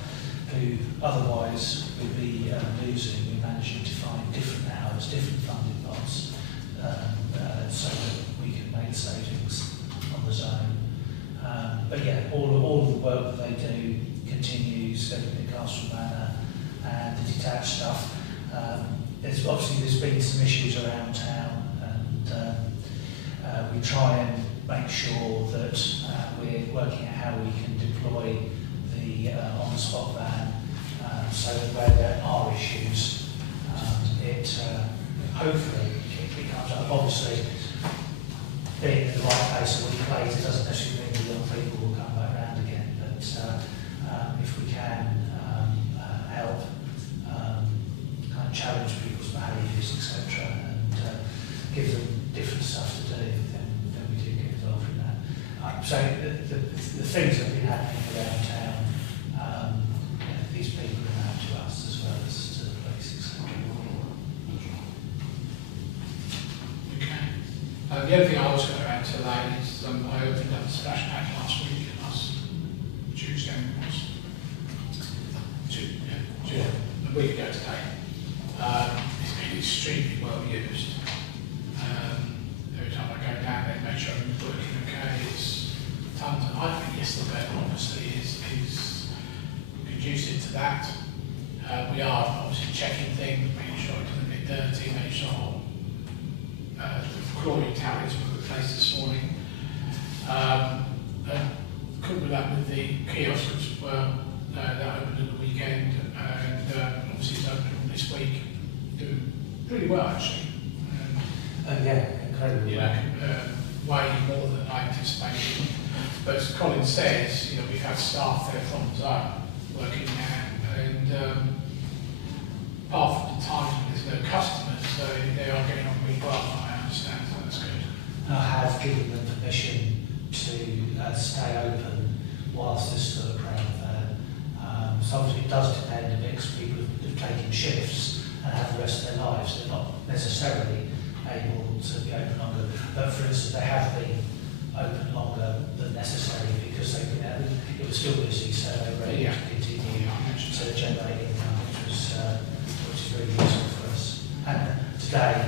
who otherwise would be losing, we're managing to find different hours, different funding pots, so that we can make savings on the zone. But yeah, all of the work that they do continues, everything at Castle Manor and the detached stuff. There's been some issues around town, and we try and make sure that we're working out how we can deploy the on-the-spot van so that where there are issues, hopefully it comes up. Obviously, being in the right place a week later doesn't necessarily mean the young people will come back round again, but if we can help kind of challenge people's behaviours, etc., and give them different stuff to do, then we do get involved in that. So the things that have been happening around town, these people are now to us as well as to the police, etc. Okay. The other thing I was going to add to that is I opened up the splash pad last Tuesday, a week ago today. It's been extremely well used. Every time I go down there, make sure I'm working okay. It's tons. I think yesterday, honestly, is conducive to that. We are obviously checking things, making sure it doesn't get dirty, making sure the chlorine tablets were replaced this morning. Coupled with that with the kiosks as well, that opened at the weekend, and obviously it's open this week, doing pretty well actually. Incredibly. Way more than I anticipated. But as Colin says, we've had staff there from the zone working there, and apart from the times when there's no customers, so they are getting on really well, I understand, so that's good. I have given them permission to stay open whilst there's still a crowd there. So obviously it does depend a bit, because people have taken shifts and have the rest of their lives. They're not necessarily able to be open longer. But for instance, they have been open longer than necessary because they, it was still busy, so they were able to continue to generate income, which was really useful for us. And today,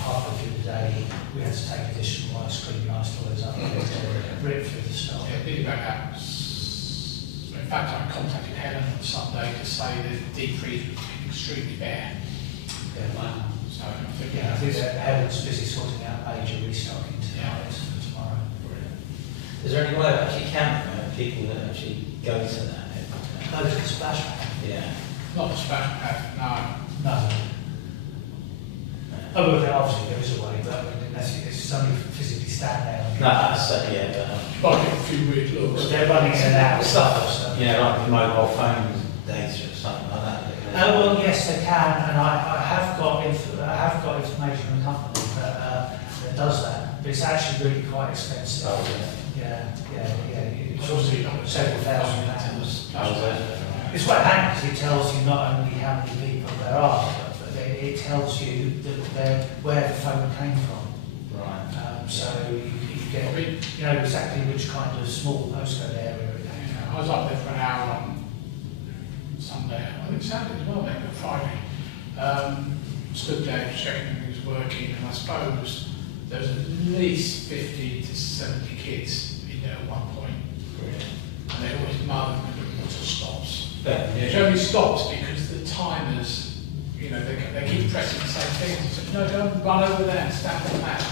halfway through the day, we had to take additional ice cream and ice toys up to rip through the stock. Yeah, really about that. In fact, I contacted Helen on Sunday to say that deep freeze was extremely bare. Yeah, wow. So I think, I think that Helen's busy sorting out major restocking tonight for tomorrow. Is there any way of actually counting people that actually go to that? Those are the splash pad. Yeah. not the splash pad, no. No. Oh, well, obviously there is a way, but I mean, it's somebody physically stand there. No, that's yeah, but Might get a few weird looks. But they're running in and out of stuff. So. yeah, like the mobile phone data or something like that. Well, yes, they can, and I have got information from the company that does that, but it's actually really quite expensive. Oh, Yeah. It's Obviously, several thousand pounds. Oh, It's quite handy because it tells you not only how many people there are, but it tells you where the phone came from. right. So you get, you know exactly which kind of small postcode area it came from. I was up there for an hour on Sunday, I think Saturday as well, maybe Friday. Stood there checking if it was working, and I suppose there was at least 50 to 70 kids in there at one point. And they always moan when the water stops. It only stops because the timers, you know, they keep pressing the same thing. So, no, don't run over there and stand on that.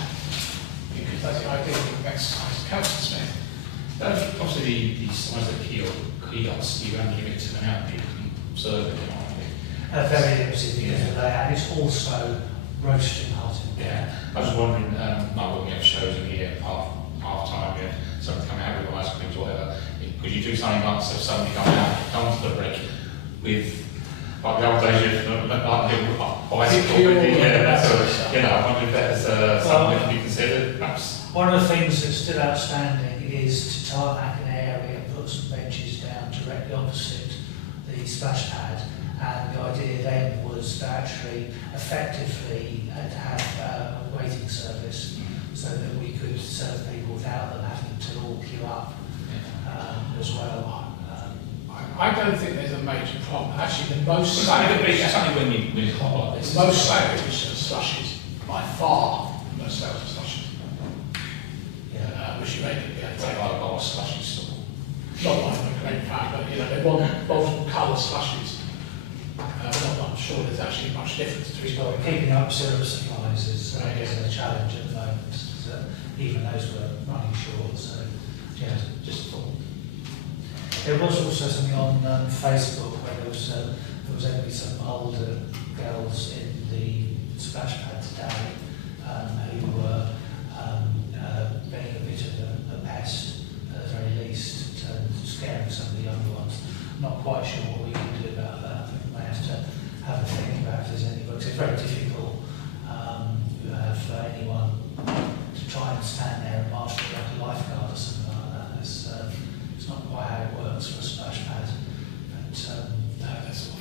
Because that's the idea of exercise. Councillor Smith. Obviously, the size of the kiosks, you only limit to the amount of people can observe it. Very limited because of that, and it's also roasting hot. Yeah, I was wondering, like when we have shows in here, half time, yeah, someone come out with ice creams or whatever, could you do something like so somebody come to the break with, like the old days, like bicycle with the, that sort of, you know, I wonder if that's something that can be considered, perhaps. One of the things that's still outstanding is to tarmac an area and put some benches down directly opposite the splash pad. And the idea then was to actually effectively to have a waiting service so that we could serve people without them having to all queue up as well. I don't think there's a major problem. Actually, the most It's only when it's hot like this. the most sales are slushies, by far the most sales are slushies. Which you may be able to take I've got a slushy store. not like a great fact, but you know, they want multiple colour slushies. I'm sure there's actually much difference between So keeping up syrup supplies is a challenge at the moment, because even those were running short, so yeah, just thought. There was also something on Facebook where there was going to be some older girls in the splash pad today who were being a bit of a pest at the very least, scaring some of the younger ones. I'm not quite sure what we can do about that. I think we may have to have a think about if there's any books. It's very difficult to have anyone to try and stand there and march like a lifeguard or something like that. It's not quite how it works for a splash pad. But that's all.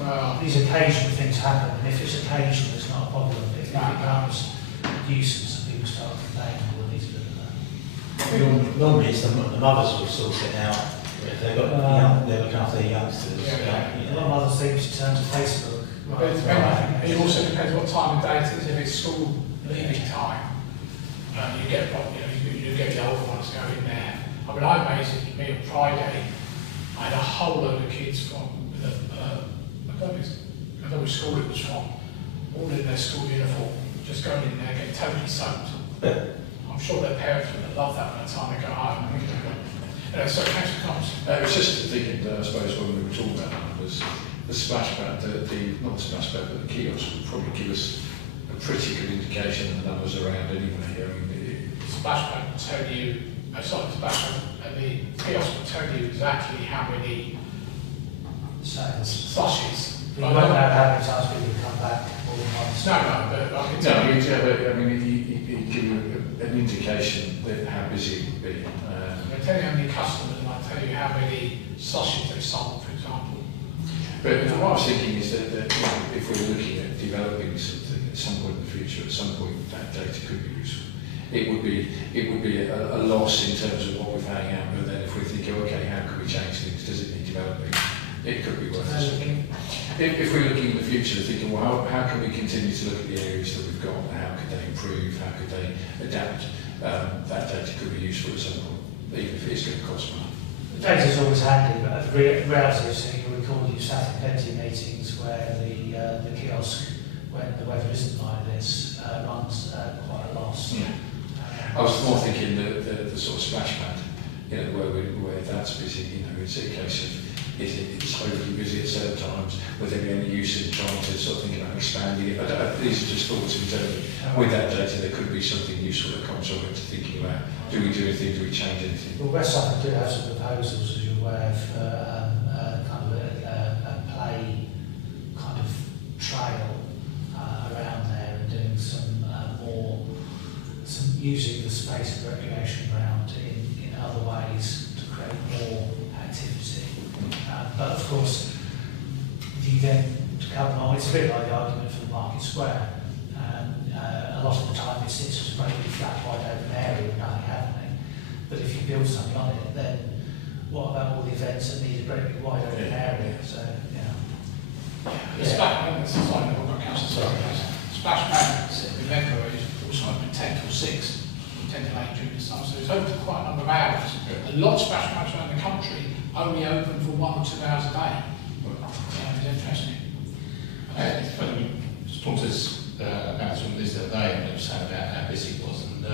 Well, these occasional things happen, and if it's occasional, it's not a problem. If it becomes a nuisance and people start complaining, we'll need to do that. Normally it's the mothers will sort it out. If they've got they look after their youngsters. A lot of other things turn to Facebook. but it also depends what time of day it is. If it's school leaving time, you get you get the older ones going there. I mean, I basically, me on Friday, I had a whole load of kids from, I don't know which school it was from, all in their school uniform, just going in there, getting totally soaked. I'm sure their parents would love that by the time they go home. So, Councillor Combs. I was just thinking, I suppose, when we were talking about that, was the splash pad, not the splash pad, but the kiosk would probably give us a pretty good indication of the numbers around anyway. I mean, The splash pad will tell you, the splash pad, and the kiosk will tell you exactly how many slushies. You won't know how many times people come back more than once. No, but I can tell you. I mean, he'd give you an indication of how busy it would be. I tell you how many customers, and I tell you how many slushies they've sold, for example. But what I was thinking is that you know, if we're looking at developing something at some point in the future, at some point that data could be useful. it would be a loss in terms of what we're paying out. But then if we think, okay, how can we change things? Does it need developing? It could be worth us looking. If we're looking in the future, thinking, well, how can we continue to look at the areas that we've got, and how could they improve, how could they adapt? That data could be useful at some point, even if it's going to cost money. The data's always handy, but the reality is, you recall you've sat in plenty of meetings where the kiosk, when the weather isn't like this, runs quite a loss. Yeah. I was more thinking the sort of splash pad, you know, where that's busy, you know, it's a case of, it's overly busy at certain times, would there be any use in trying to sort of think about expanding it? These are just thoughts in terms of, with that data, there could be something useful that comes from it to thinking about, do we do anything, do we change anything? Well, West Suffolk do have some proposals, as you're aware, for kind of a play kind of trail around there, and doing some using the space of recreation ground in other ways to create more activity. But of course, you then to come along, it's a bit like the argument for the Market Square. A lot of the time it sits as a very flat, wide open area with nothing happening. But if you build something on it, then what about all the events that need a very big, wide open area? So, The splash pad event is also open 10 till 6, 10 till 8 during the summer, so it's open for quite a number of hours. A lot of splash pads around the country only open for 1 or 2 hours a day. Yeah, it's interesting. It's funny, we just talked to this announcement this other day, and it was saying about how busy it was, and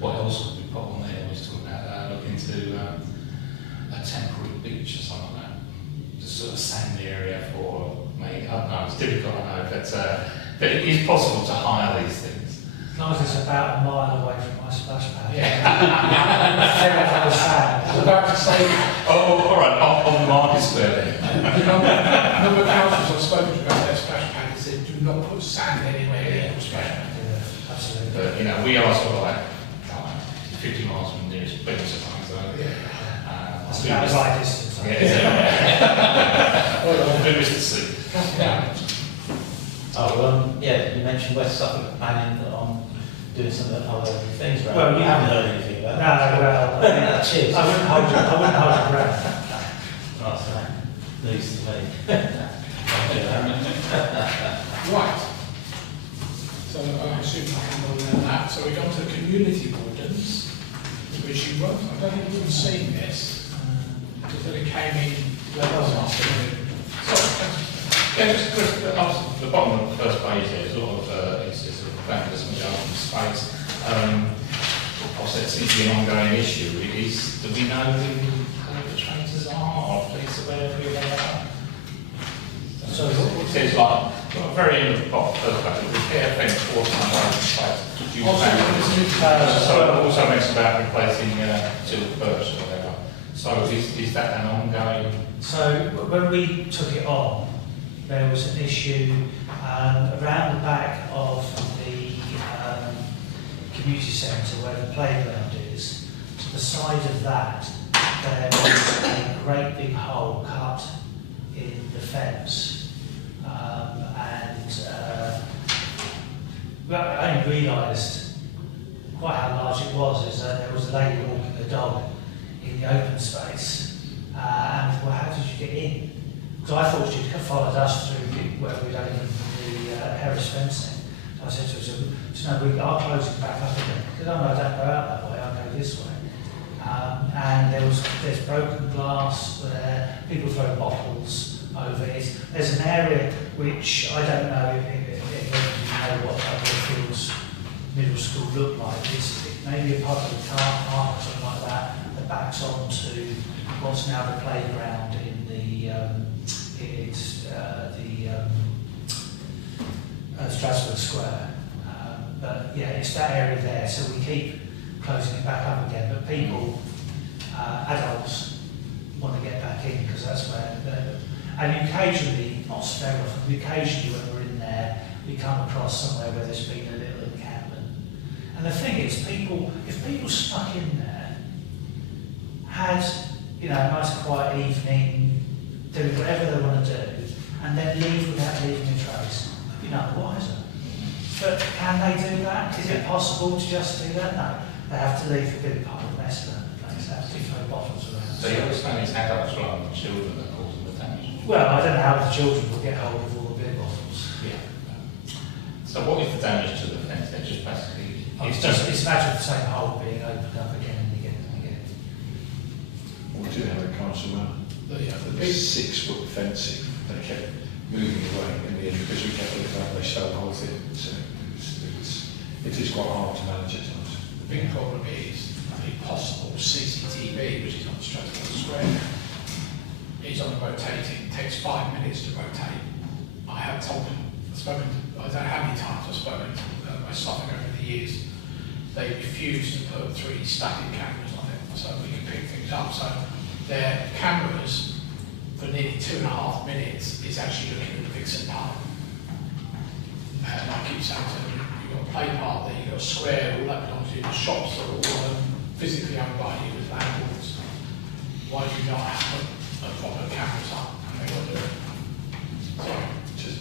what else could we put on there was talking about looking into a temporary beach or something like that. Just sort of sandy area for me. I don't know, it's difficult, I know, but it is possible to hire these things. as long as it's about a mile away from my splash pad. Yeah. I was about to say, all right, on the Market Square then. the number of councils I've spoken to about their splash pad is said, do not put sand anywhere near your splash pad. Yeah, absolutely. But, you know, we are sort of like 50 miles from the nearest beach or something, so That's about the right distance. yeah, it's a bit to see. Yeah. Yeah, you mentioned West Suffolk planning on doing some other things, right? Well, you haven't heard anything about No, well, cheers. I wouldn't hold your breath. Right, so news to me. Right. So I assume I can go on that. So we go on to the community wardens, which you wrote. I don't think you've seen this, because it came in last afternoon. Yeah, just the bottom of the first page here is a lot of it's just sort of vandalism and open space. Obviously, it seems to be an ongoing issue. Do we know who the perpetrators are, or police aware of who they are? So It says like, at the very end of the bottom, first page, repair fence, water and open space. So it also mentions about replacing tiled birch or whatever. So is that an ongoing? So when we took it on, there was an issue around the back of the community centre where the playground is. To the side of that, there was a great big hole cut in the fence. I only realised quite how large it was, is that there was a lady walking the dog in the open space. And well, how did you get in? So I thought she'd followed us through where we'd opened the Harris fencing. So I said to her, I'll close it back up again. Because I don't go out that way, I'll go this way. And there's broken glass there, people throw bottles over it. There's an area which I don't know if you know what Haverhill middle school looked like. It's maybe a part of the car park or something like that that backs onto what's now the playground in the Strasbourg Square. But yeah, it's that area there, so we keep closing it back up again. But people, adults, want to get back in because that's where and occasionally, not so very often, but occasionally when we're in there, we come across somewhere where there's been a little encampment. And the thing is, if people stuck in there, had a nice quiet evening, doing whatever they want to do, and then leave without leaving a trace, I'd be none the wiser. But can they do that? Is it possible to just do that? No. They have to leave a big part of the mess around the place. They have to throw bottles around. So you understand it's adults rather than children that cause the damage? Well, I don't know how the children will get hold of all the beer bottles. Yeah. So what is the damage to the fence? They're just basically... It's a matter of the same hole being opened up again and again and again. We do have a council now. The There's 6 foot fencing. They kept moving away in the end because we kept looking at they stole the whole thing. So it is quite hard to manage at times. The big problem is the possible CCTV, which is on the Stratford Square, is on a rotating, takes 5 minutes to rotate. I have told them, I don't know how many times I've spoken to my Suffolk over the years, they refuse to put 3 static cameras on it so we can pick things up. So their cameras for nearly 2.5 minutes is actually looking at the Vixen Park. And I keep saying to them, you've got a play park there, you've got a square, all that belongs to you, the shops are all physically owned by you as landlords. Why do you not have a proper cameras up? And they've got to do it. Sorry.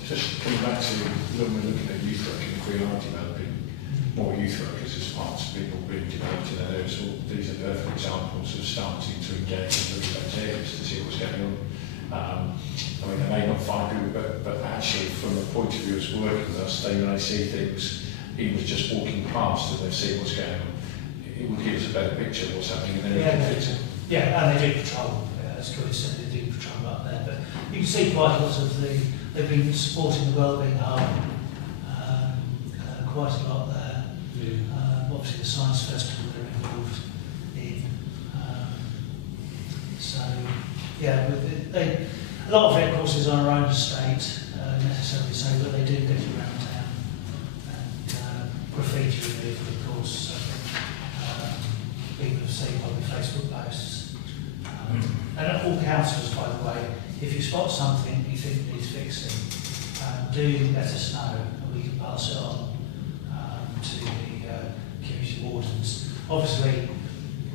Just coming back to when we're looking at youth work, if we are developing more youth workers as parts of people being developed in that area, so these are perfect examples of starting to engage and look at those areas to see what's going on. I mean, they may not find people, but actually from a point of view as working with us, when they see things, even just walking past and they see what's going on, it will give us a better picture of what's happening in their area. Yeah, and they do patrol, as Chloe said, they do patrol up there, but you can see quite a lot of they've been supporting the Wellbeing Hub quite a lot there. Yeah. Obviously the Science Festival they're involved in. So, yeah, a lot of it, of course, is on our own estate, necessarily so, but they do get around town. And graffiti removal, of course, people have seen on the Facebook posts. And all councillors, by the way, if you spot something you think needs fixing, do let us know and we can pass it on to the community wardens. Obviously,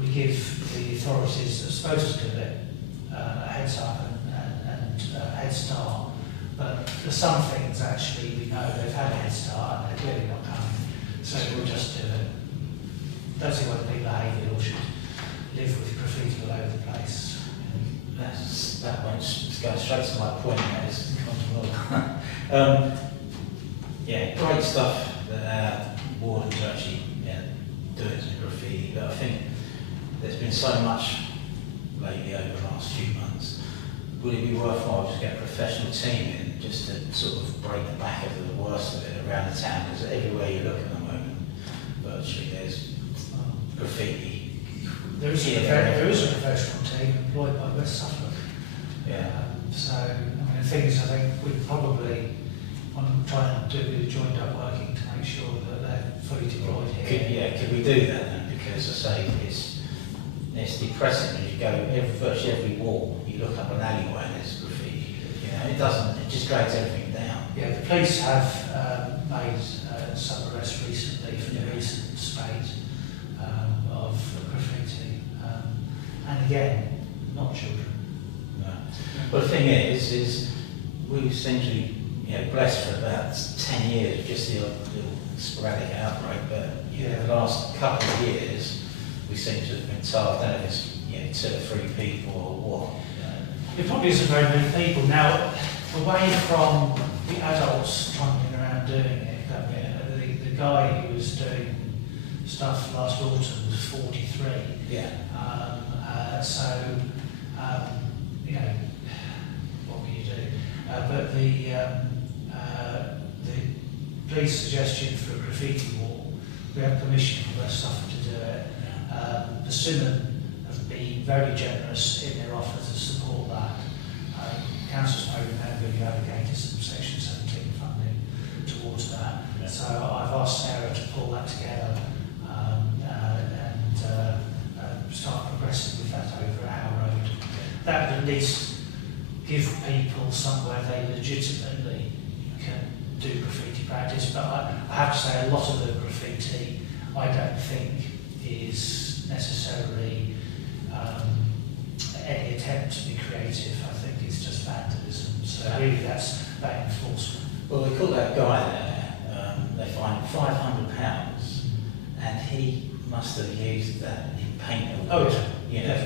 we give the authorities that are supposed to do it a heads up and a head start, but for some things actually we know they've had a head start and they're clearly not coming, so we'll just do it. Don't see why people at Haverhill should live with graffiti all over the place. That went go straight to my point. Yeah, great stuff that wardens are actually doing some graffiti, but I think there's been so much lately over the last few months. Would it be worthwhile just get a professional team in just to sort of break the back of the worst of it around the town? Because everywhere you look at the moment, virtually there's graffiti. There is a professional team employed by West Suffolk. Yeah. So, I mean, the thing is, I think we probably want to try and do a bit of joined up working to make sure that they're fully deployed here. Could we do that then? Because I say it's depressing when you go virtually every wall, you look up an alleyway and there's graffiti. It just drags everything down. Yeah, the police have made some arrests recently for the recent spate of graffiti. And again, not children. No. But the thing is we've essentially blessed for about 10 years with just the little sporadic outbreak, but the last couple of years we seem to have been told, I don't know if it's 2 or 3 people or what. It probably isn't very many people. Now, away from the adults trundling around doing it, the guy who was doing stuff last autumn was 43. Yeah. What can you do? But the police suggestion for a graffiti wall, we have permission from West Suffolk to do it. Persimmon have been very generous in their offer to support that. Council's may remember you allocated some Section 17 funding towards that. Yeah. So I've asked Sarah to pull that together and start progressing with that over our road. That would at least give people somewhere they legitimately can do graffiti practice, but I have to say a lot of the graffiti I don't think is necessarily any attempt to be creative. I think it's just vandalism. So really that's that enforcement. Well, they call that guy there, they fined £500, and he must have used that in paint. Oh, you know,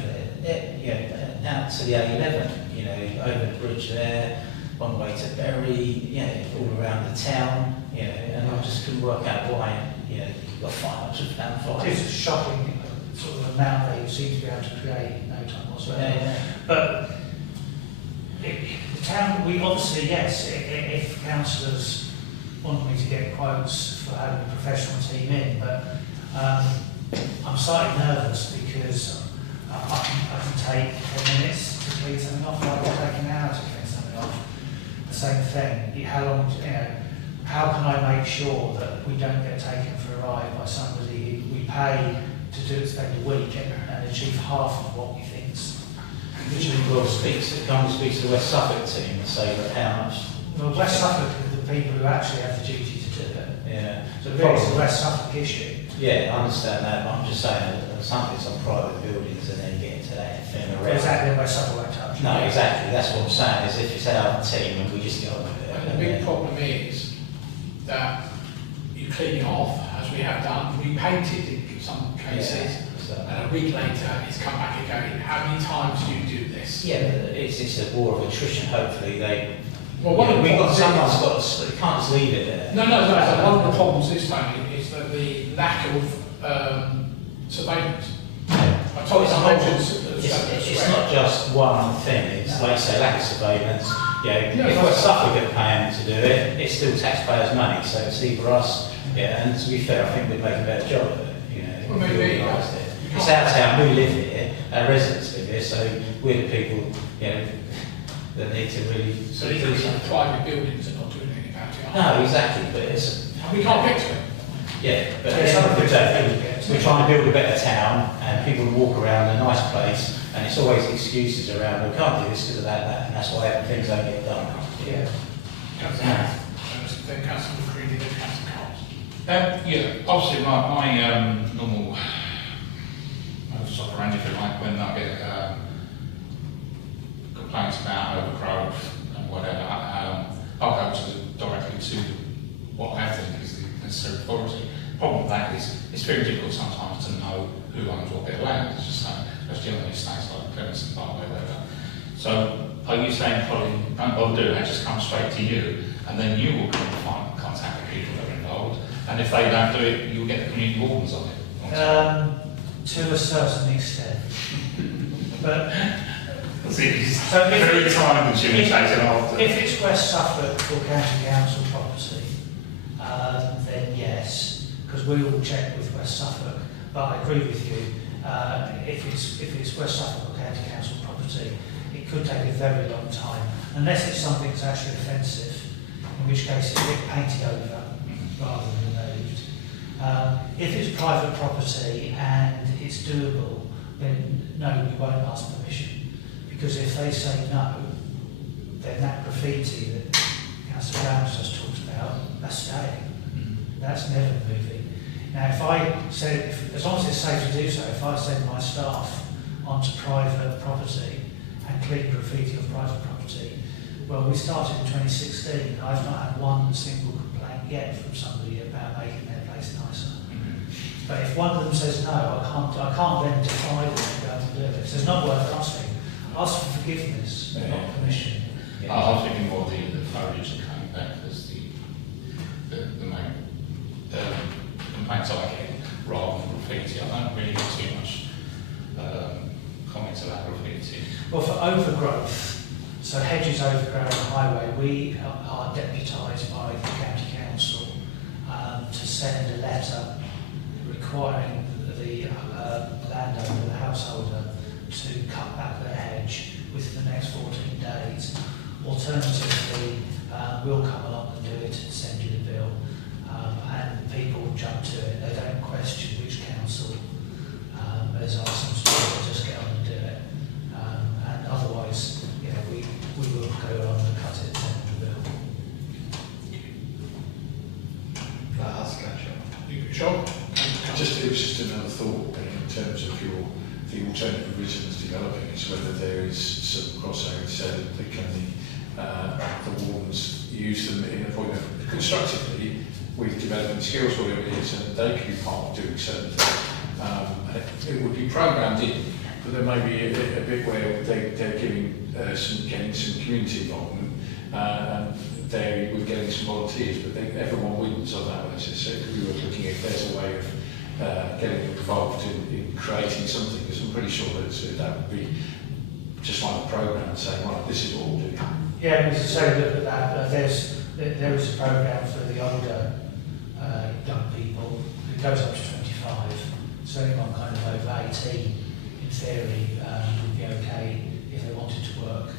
out to the A11, you know, over the bridge there, on the way to Bury, you know, all around the town, you know, and I just couldn't work out why, you know, you got £500 fine. It is a shocking sort of amount that you seem to be able to create in no time whatsoever. Yeah. But the town, we obviously, yes, if councillors want me to get quotes for having a professional team in, but I'm slightly nervous because I can take 10 minutes to clean something off, I can take an hour to clean something off. The same thing, how long, you know, how can I make sure that we don't get taken for a ride by somebody who we pay to spend a week and achieve half of what we think's. Usually we'll speak to the West Suffolk team and say that how much. Well, West Suffolk are the people who actually have the duty to do it. Yeah. So really it's a West Suffolk issue. Yeah, I understand that, but I'm just saying that something's on private buildings and then you get into that thing around. Exactly, West Suffolk won't touch. No, exactly, that's what I'm saying, is if it's our team and we just get on with it. And the big problem is that you clean it off, as we have done. We painted in some cases, and a week later it's come back again. How many times do you do this? Yeah, but it's a war of attrition, hopefully they... Well, one of the we've got problems someone's is- got to, you can't just leave it there. No, one of the problems this time is that the lack of surveillance. I told you It's not just one thing, it's like you say, lack of surveillance. If West Suffolk are paying to do it, it's still taxpayers' money, so it's either us, and to be fair, I think we'd make a better job of it, you know. Well, if we maybe, organised it. It's our town, we live here, our residents live here, so we're the people, you know, that need to really So sort of do these something. private buildings are not doing anything about it. No, exactly, but it's... And we can't get to it. Yeah, but at the end of the day, we're trying to build a better town and people walk around a nice place and it's always excuses around, we can't do this because of that, and that's why things don't get done. Yeah. Then Councillor McCready, then Councillor Coles. Yeah, obviously my normal modus operandi, if you like, when I get complaints about overgrowth and whatever, I'll go directly to what I think is the necessary authority. The problem with that is it's very difficult sometimes to know who owns what bit of land, it's just especially on these states like Clemson Parkway, whatever. So are you saying, Colin, don't bother doing that, just come straight to you, and then you will contact the people that are involved, and if they don't do it, you'll get the community wardens on it? To a certain extent. But It's very time consuming, taken after. if it's West Suffolk or County Council property, then yes, because we will check with West Suffolk. But I agree with you. If it's West Suffolk or County Council property, it could take a very long time, unless it's something that's actually offensive, in which case it's painted over rather than removed. If it's private property and it's doable, then no, we won't ask permission. Because if they say no, then that graffiti that Councillor Brown's just talked about, that's staying. That's never moving. Now, if I said, as long as it's safe to do so, if I send my staff onto private property and clean graffiti on private property, well, we started in 2016. I've not had one single complaint yet from somebody about making their place nicer. But if one of them says no, I can't then defy them to go and do it. So it's not worth asking. Ask for forgiveness, not permission. I was thinking more the foliage that came back as the main complaints I get rather than graffiti. I don't really get too much comments about graffiti. Well, for overgrowth, so hedges overgrown on the highway, we are deputised by the County Council to send a letter requiring the landowner, the householder, to cut back their hedge within the next 14 days. Alternatively, we'll come along and do it and send you the bill. And people jump to it. They don't question which council has asked them to do it, just get on and do it. And otherwise, you know, we will go on and cut it and send the bill. Sure. It was just another thought in terms of the alternative provisions developing, is whether there is some crossover so that can the wardens use them in a point of constructively with developing skills, whatever it is, and they could be part of doing certain things. And it would be programmed in, but there may be a bit where they're giving getting some community involvement, and they're with getting some volunteers, but everyone wins on that basis. So we were looking if there's a way of getting involved in creating something, because I'm pretty sure that would be just like a programme saying, right, this is what we'll do. Yeah, we should say look at that. There is a programme for the older young people. It goes up to 25. So anyone kind of over 18, in theory, would be okay if they wanted to work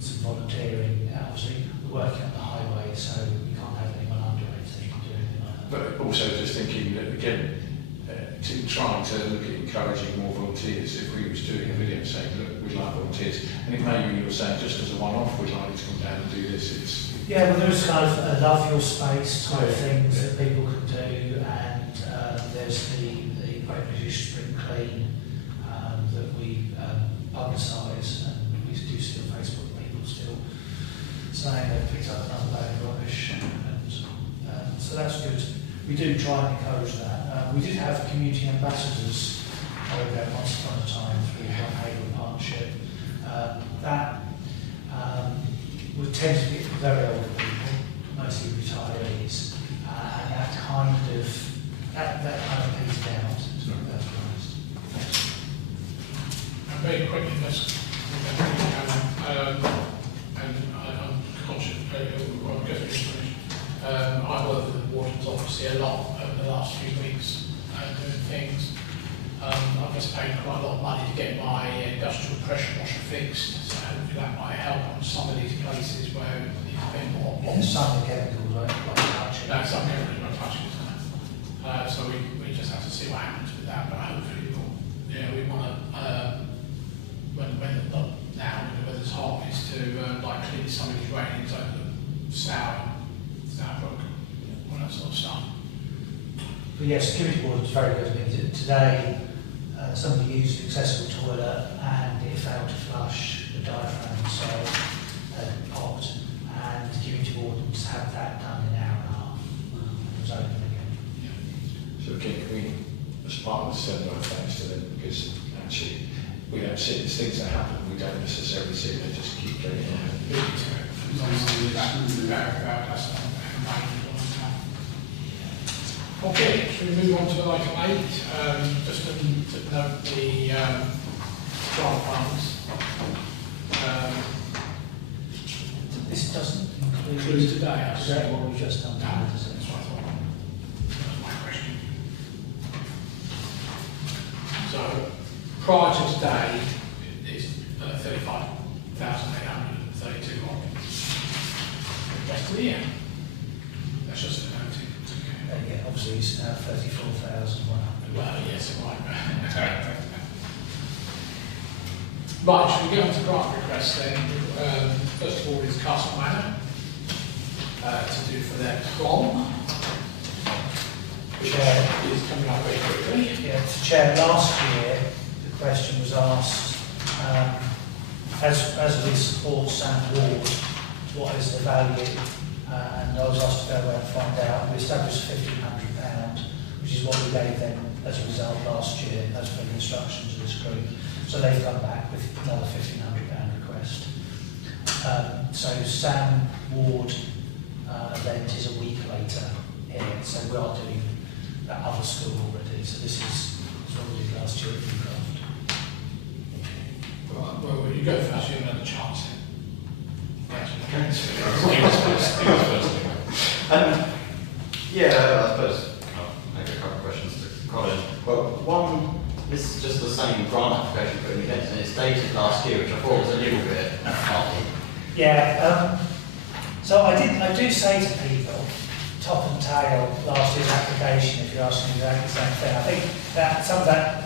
some volunteering. Obviously, we're working on the highway, so we can't have anyone under 18 doing anything like that. But also just thinking that, again, trying to look at encouraging more volunteers. If we was doing a video saying, look, we'd like volunteers, and it may be you're saying just as a one-off, we'd like you to come down and do this. Yeah, well, there's kind of a love your space type things that people can do, and there's the Great British Spring Clean that we publicise, and we do still Facebook people still saying they've picked up another load of rubbish, and so that's good. We do try and encourage that. We did have community ambassadors over once upon a time through the Haverhill partnership. That would tend to be very old people, mostly retirees, and that kind of petered out. That's nice. Very quickly, let's and I'm conscious I work with the Warden's Office here a lot over the last few weeks doing things. I've just paid quite a lot of money to get my industrial pressure washer fixed, so hopefully that might help on some of these places where it needs a bit more. Some chemicals, like touching. No, some chemicals are touching, isn't it? So we just have to see what happens with that, but hopefully we want to, when not now, when it's hot, is to like clean some of these railings over the Stourbrook, all that sort of stuff. But yes, security board was very good. I mean, today, somebody used the accessible toilet and it failed to flush the diaphragm, so it popped, and the community wardens had that done in an hour and a half. It was open again. Yeah. So again, can we, as part of the send our thanks to them, because actually we don't see these things that happen, we don't necessarily see them, they just keep going on. Okay, should we move on to item 8? Just to note the grant funds. This doesn't Include today, actually. what we've just done. No, that's what I thought. That was my question. So, prior to today, it's 35,832 on the rest of the year. That's just a noting. Yeah, obviously it's now 34,100. Well, yes, it might. Right, should we get on to grant requests then? First of all is Castle Manor to do for their prom, which is coming up very quickly. Yeah, to Chair, last year the question was asked, as we support Sam Ward, what is the value? And I was asked to go away and find out. We established £1,500, which is what we gave them as a result last year, as per the instructions of this group. So they've come back with another £1,500 request. So Sam Ward event is a week later here, so we are doing that other school already. So this is what we did last year at Newcroft. Right, well, you go first, you have another chance. Yeah, I suppose I'll make a couple of questions to Colin. Well, one, this is just the same grant application put in again, and it's dated last year, which I thought was a little bit funny. Yeah, so I do say to people, top and tail last year's application, if you're asking exactly the same thing. I think that some of that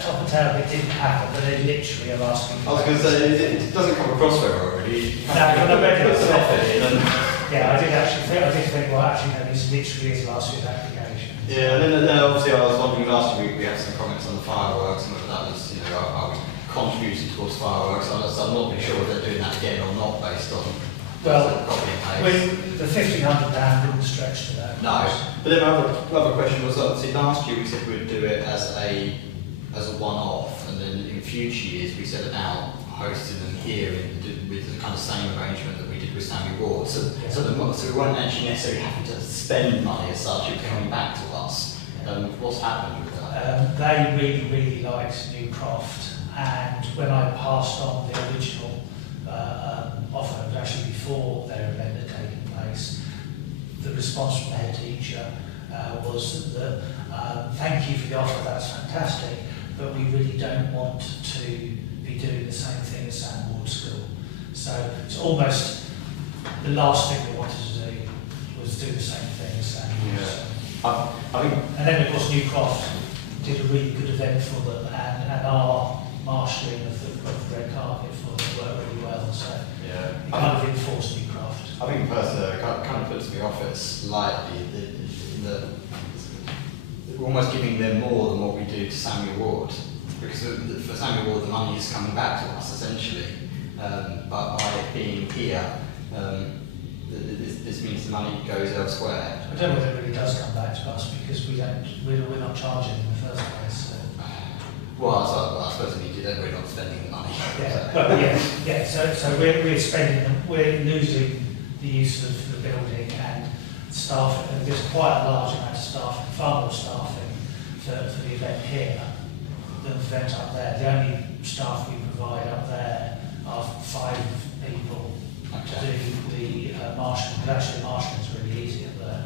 top and tail bit didn't happen, but they literally are asking. I was going to say, it doesn't come across very well, really. No, when I read it, Put some effort in, and yeah, I did think, well, actually, no, this literally is last year's application. yeah, and then obviously I was wondering last week we had some comments on the fireworks, and whether that was, are we contributing towards fireworks? I'm not really sure if they're doing that again or not, based on Well, copy and paste. the £1,500 wouldn't stretch to that. No, but then my other question was, obviously last year we said we'd do it as a one-off, and then in future years we said about hosting them here with the kind of same arrangement that we did with Sammy Ward. So we weren't actually necessarily having to spend money as such, it was coming back to us. What's happened with that? They really, really liked Newcroft, and when I passed on the original offer, it was actually before their event had taken place, the response from the head teacher was that thank you for the offer, that's fantastic, but we really don't want to be doing the same thing as Sandward School. So it's almost the last thing we wanted to do was do the same thing as Sandward. Yeah. I think, and then of course Newcroft did a really good event for them, and our marshalling of the red carpet for them worked really well. So yeah. it kind of enforced Newcroft. I think personally, it kind of puts me off it slightly. We're almost giving them more than what we do to Samuel Ward, because for Samuel Ward the money is coming back to us essentially, but by it being here, this means the money goes elsewhere. I don't know whether it really does come back to us, because we're not charging in the first place. So. Well, I suppose we did, we're not spending the money. Yeah, but yeah. So we're spending, we're losing the use of the building and staff. There's quite a large amount of staff, far more staffing for the event here than the event up there. The only staff we provide up there are 5 people to do the marshalling. But actually, the marshalling is really easy up there.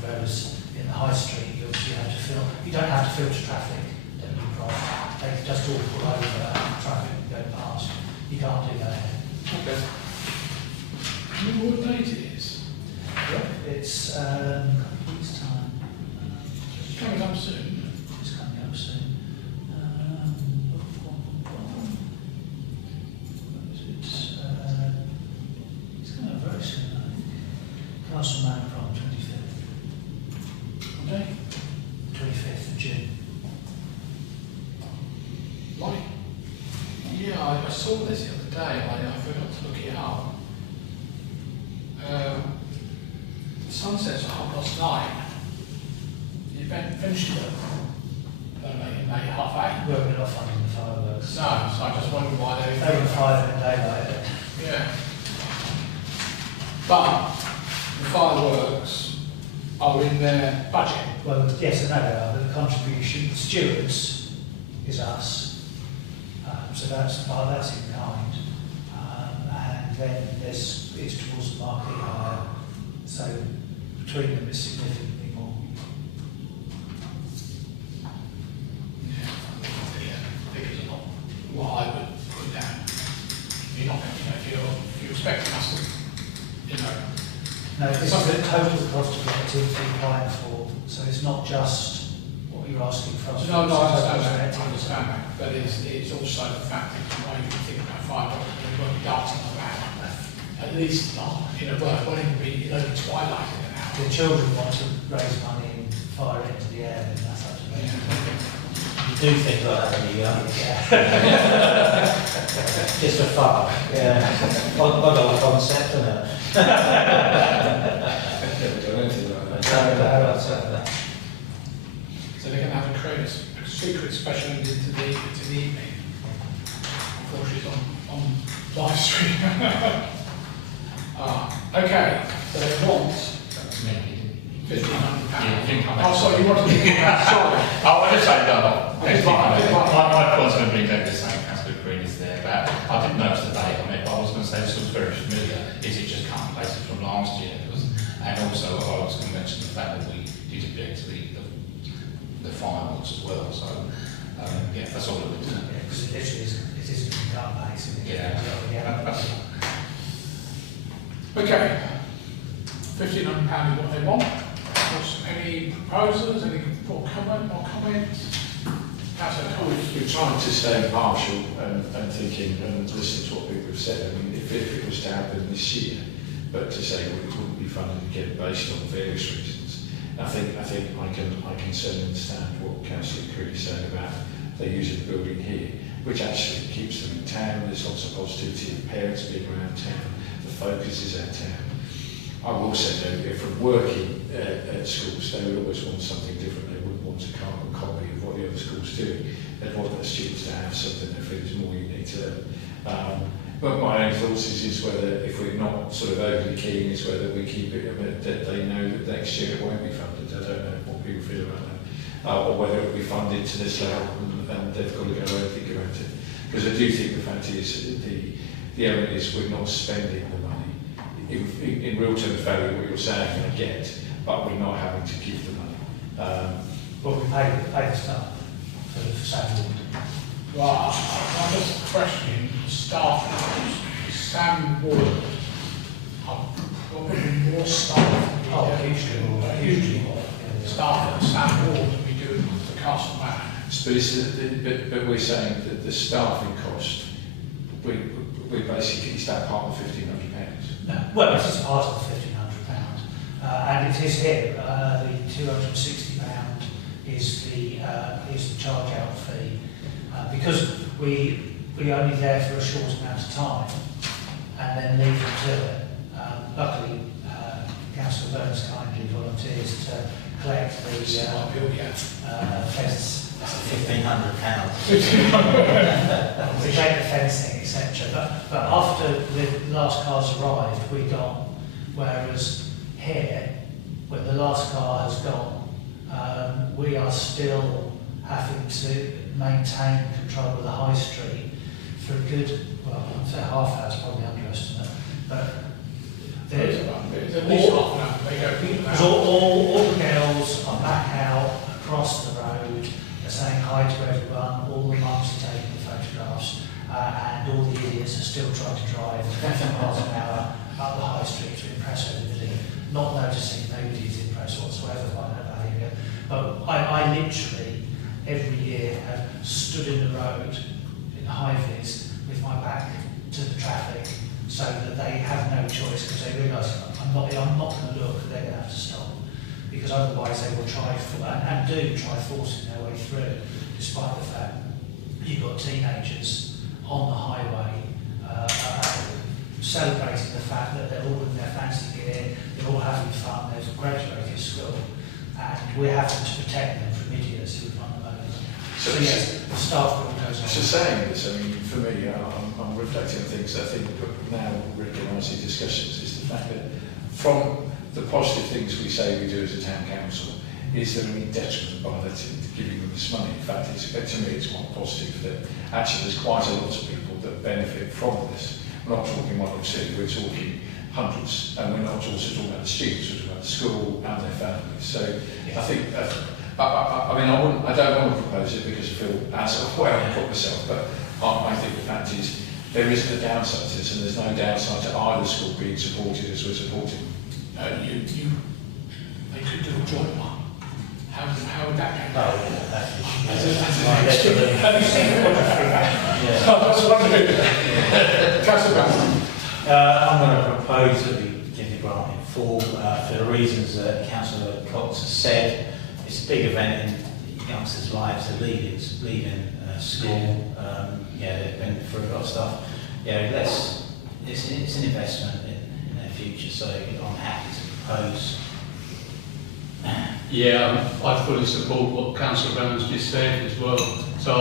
Whereas in the high street, you obviously have to filter. You don't have to filter traffic. They can just all pull over and traffic can go past. You can't do that here. Okay. Do you know what date it is? It's a couple of weeks' time. It's coming up soon. It's coming up soon. It's coming up very soon, I think. Castleman Prom, 25th. Okay. 25th of June. Right. Yeah, I saw this the other day. I forgot to look it up. The sun sets at 9:30. The event finished at maybe 8:30. We're not funding the fireworks. No, so I just wondered why they They were 5 in daylight. Yeah. But the fireworks are in their budget. Well, yes and no, they are, but the contribution, stewards, is us. So that's in kind. And then it's towards the market hire. So between them it's significantly more. Yeah, figures are not what I would put down. You're not going to, if you're expecting us to, No, this is the total cost of the activity applying for. So it's not just what you're asking for us. No, I It's understand total that, activity. I understand that, but it's also the fact that you know, you can think about fireworks, and it won't be dancing around, at least not, well, it will be, twilight in an hour. The children want to raise money and fire it into the air, then that's up to them. You do things like that when you're young. Yeah. Just for fun. Yeah. Odd old concept, isn't it? Never done anything like that. So they're going to have to create a secret special into the evening. Unfortunately, it's on live stream. Okay, so they want That's me. £1,500. Yeah, I think I'm Oh, sorry, you wanted to think about, sorry. Oh, I just say no. It's fine, it's fine. My point's going to be exactly the same. Councillor Green is there, but I didn't notice the date on it. But I was going to say this was very familiar. Is it just cut and pasted from last year? And also, I was going to mention the fact that we did object to the fireworks as well. So yeah, that's all it would do. Because it literally is a car base. Yeah. Okay, £1,500 is what they want. Any proposals, any comments? We're trying to stay impartial and thinking and listening to what people have said. I mean, if it was to happen this year, but to say well, it wouldn't be funded again based on various reasons. I think I can certainly understand what Councillor Creed is saying about they use the building here, which actually keeps them in town. There's lots of positivity of parents being around town. The focus is our town. I will say though, if from working at schools, they would always want something different. They wouldn't want a carbon copy of what the other schools do. They'd want their students to have something they feel is more unique to them. But my own thoughts is whether, if we're not sort of overly keen, is whether we keep it, that they know that next year it won't be funded. I don't know what people feel about that. Or whether it will be funded to this level and they've got to go away and think about it. Because I do think the fact is, the element is we're not spending the money. In real terms value, what you're saying, I get, but we're not having to keep the money. Well, we pay the staff for the same ward. Well, I'm just questioning staff. Sam Ward, probably more staff than Oh, we do. Hugely more staff at Sam Ward than we do at the Castle Manor. But we're saying that the staffing cost, we basically, is that part of £1,500? No, well, it is part of the £1,500, and it is here. The £260 is the charge out fee, because we only there for a short amount of time, and then leave them to it. Luckily, Councillor Burns kindly volunteers to collect the fence. £1,500. We take the fencing, etc. But after the last cars arrived, we gone. Whereas here, when the last car has gone, we are still having to maintain control of the high street for a good, well, I'd say half hour is probably underestimate, but It's at least half an hour. They go people because out. all the girls are back out across the road, they're saying hi to everyone, all the mums are taking the photographs, and all the idiots are still trying to drive 50 miles an hour up the high street to impress everybody, not noticing nobody's impressed whatsoever by their behaviour. But I literally, every year, have stood in the road in high vis with my back to the traffic so that they have no choice, because they realise I'm not going to look, they're going to have to stop. Because otherwise they will try, and do try forcing their way through, despite the fact you've got teenagers on the highway celebrating the fact that they're all in their fancy gear, they're all having fun, they've graduated school, and we're having to protect them from idiots who run them over. So yes, the staff room goes on. It's a saying that, I mean, for me, I'm reflecting on things that I think now recognising discussions is the fact that from the positive things we say we do as a town council, is there any detriment by that to giving them this money? In fact, to me, it's quite positive that actually there's quite a lot of people that benefit from this. We're not talking one or two, we're talking hundreds, and we're not also talking about the students, we're talking about the school and their families. So I think, I mean, I don't want to propose it because I feel as well I put myself, but I think the fact is there isn't a downside to this, and there's no downside to either school being supported as we're supporting. They could do a joint one. How would that go? Oh, yeah, that's Have you seen the project? I was wondering. Councillor I'm going to propose that we give the grant in full for the reasons that Councillor Cox has said. It's a big event in youngsters' lives. They're leaving school. They've been through a lot of stuff. It's an investment in their future, so I'm happy to propose. Yeah, I fully support what Councillor Brown's just said as well. So I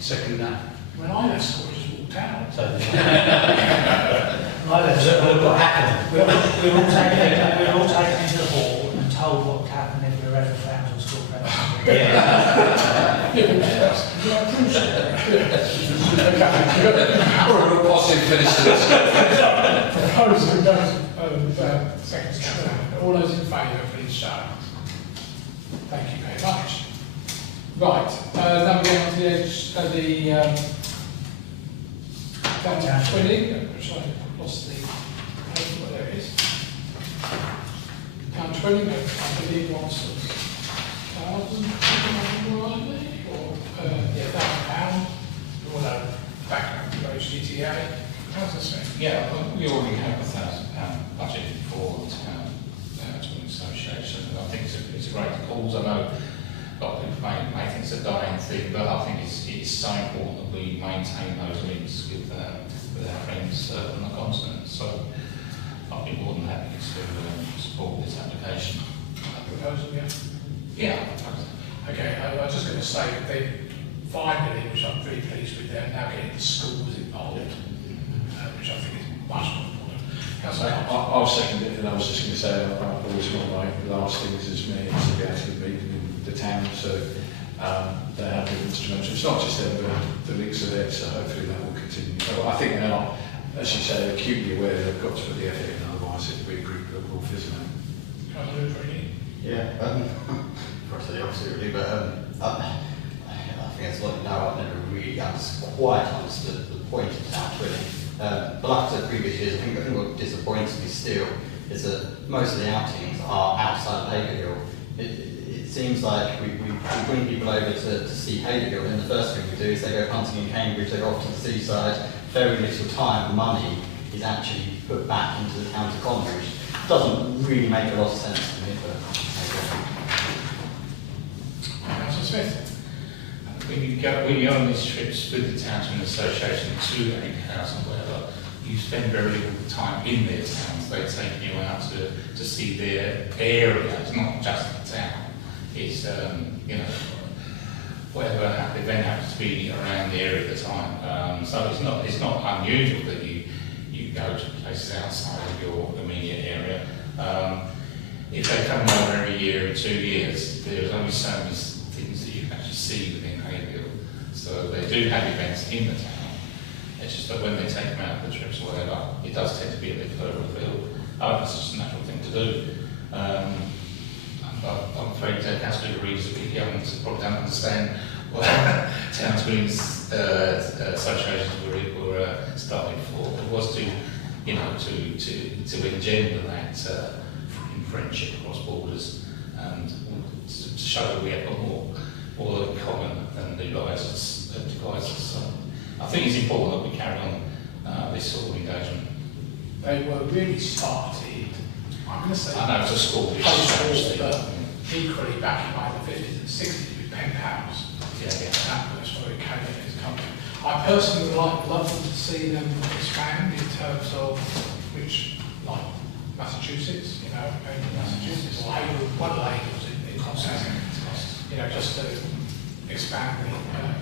second that. When I left school, I just walked out. So What happened? We were all taken into the hall and told what would happen if we were ever found on school premises. Or a real positive finish to this. All those in favour, please show. Thank you very much. Right, now we get on to the edge of the downtown twinning. Sorry, I've lost the paper, there it is. Town twinning, I believe wants £1,000, or £1,000. All that background to HDTA. How's this thing? Yeah, we already have £1,000 budget for the town twinning association. I think it's a great cause. I know a lot of people may think it's a dying thing, but I think it's so important that we maintain those links with our friends on the continent. So to say that they finally, which I'm very pleased with, they're now getting the schools involved, which I think is much more important. Councillor Hunt. I'll second it, and I was just going to say, I've always got my last things as me, to be actually meeting in the town, so they have been instrumental. It's not just them, but the links are there, so hopefully that will continue. So I think they are, as you say, acutely aware they've got to put the effort in, otherwise it will be a group that will fizzle out. Councillor Freddie. Yeah, probably the opposite really, but I think it's like now I've never really quite understood the point of town twinning. But like I said previous years, I think what disappoints me still is that most of the outings are outside of Haverhill. It seems like we bring people over to see Haverhill, and the first thing we do is they go hunting in Cambridge, they go off to the seaside, very little time and money is actually put back into the town's economy, which doesn't really make a lot of sense to me, but Councillor Smith. When you're on these trips with the Townsmen Association to Haverhill and whatever, you spend very little time in their towns. They take you out to see their area. It's not just the town. It's you know, whatever event happens to be around the area at the time. So it's not unusual that you go to places outside of your immediate area. If they come over every year or 2 years, there's only so many things that you can actually see within Haverhill. So they do have events in the town. It's just that when they take them out for the trips or whatever, it does tend to be a bit further afield. It's just a natural thing to do. I'm afraid Councillor Reeves is a bit young, so probably don't understand what Townsmen's associations were started for. It was to, you know, to engender that friendship across borders and to show that we have got more in common than divides us. So I think it's important that we carry on this sort of engagement. They were really started, I'm going to say, I know it's a school, but equally back in like the 50s and 60s with pen pals. Yeah. That's where it came in this country. I personally would love to see them expand in terms of which, like Massachusetts, you know, maybe Massachusetts or Haverhill, one of the Haverhills in Constance, you know, just to expand the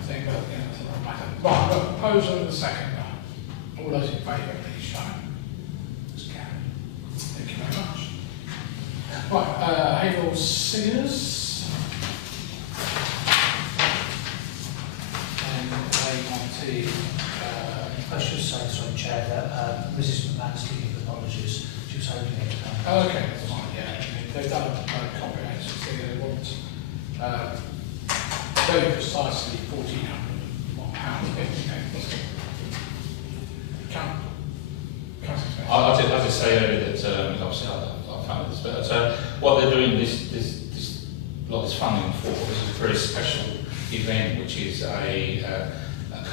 thing, but you know, it's not matter. Right, I've got a proposal in the second now. All those in favour, please show. It's carried. Thank you very much. Right, Haverhill Singers. And they want I should say, sorry, Chair, that Mrs. McMahon's giving apologies. She was hoping it would come. Oh, okay, that's fine, yeah. They've done a comprehensive thing, they want very precisely £1,401.50. I'll just say earlier that obviously I funded this, but what they're doing this funding for is a very special event, which is a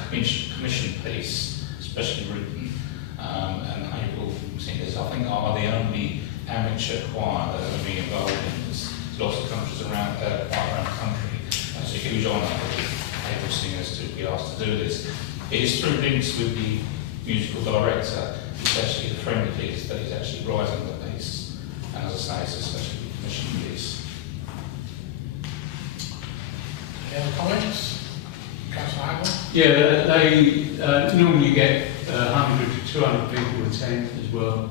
commission piece, specially written, and Haverhill Singers, I think, are the only amateur choir that are being involved in this. There's lots of countries around the country. It's a huge honour for Haverhill Singers to be asked to do this. It is through links with the musical director. It's actually a friend of his that is actually writing the piece, and as I say, it's a specially commissioned piece. Any other comments? Councillor Hamill? Yeah, they normally get 100 to 200 people attend as well.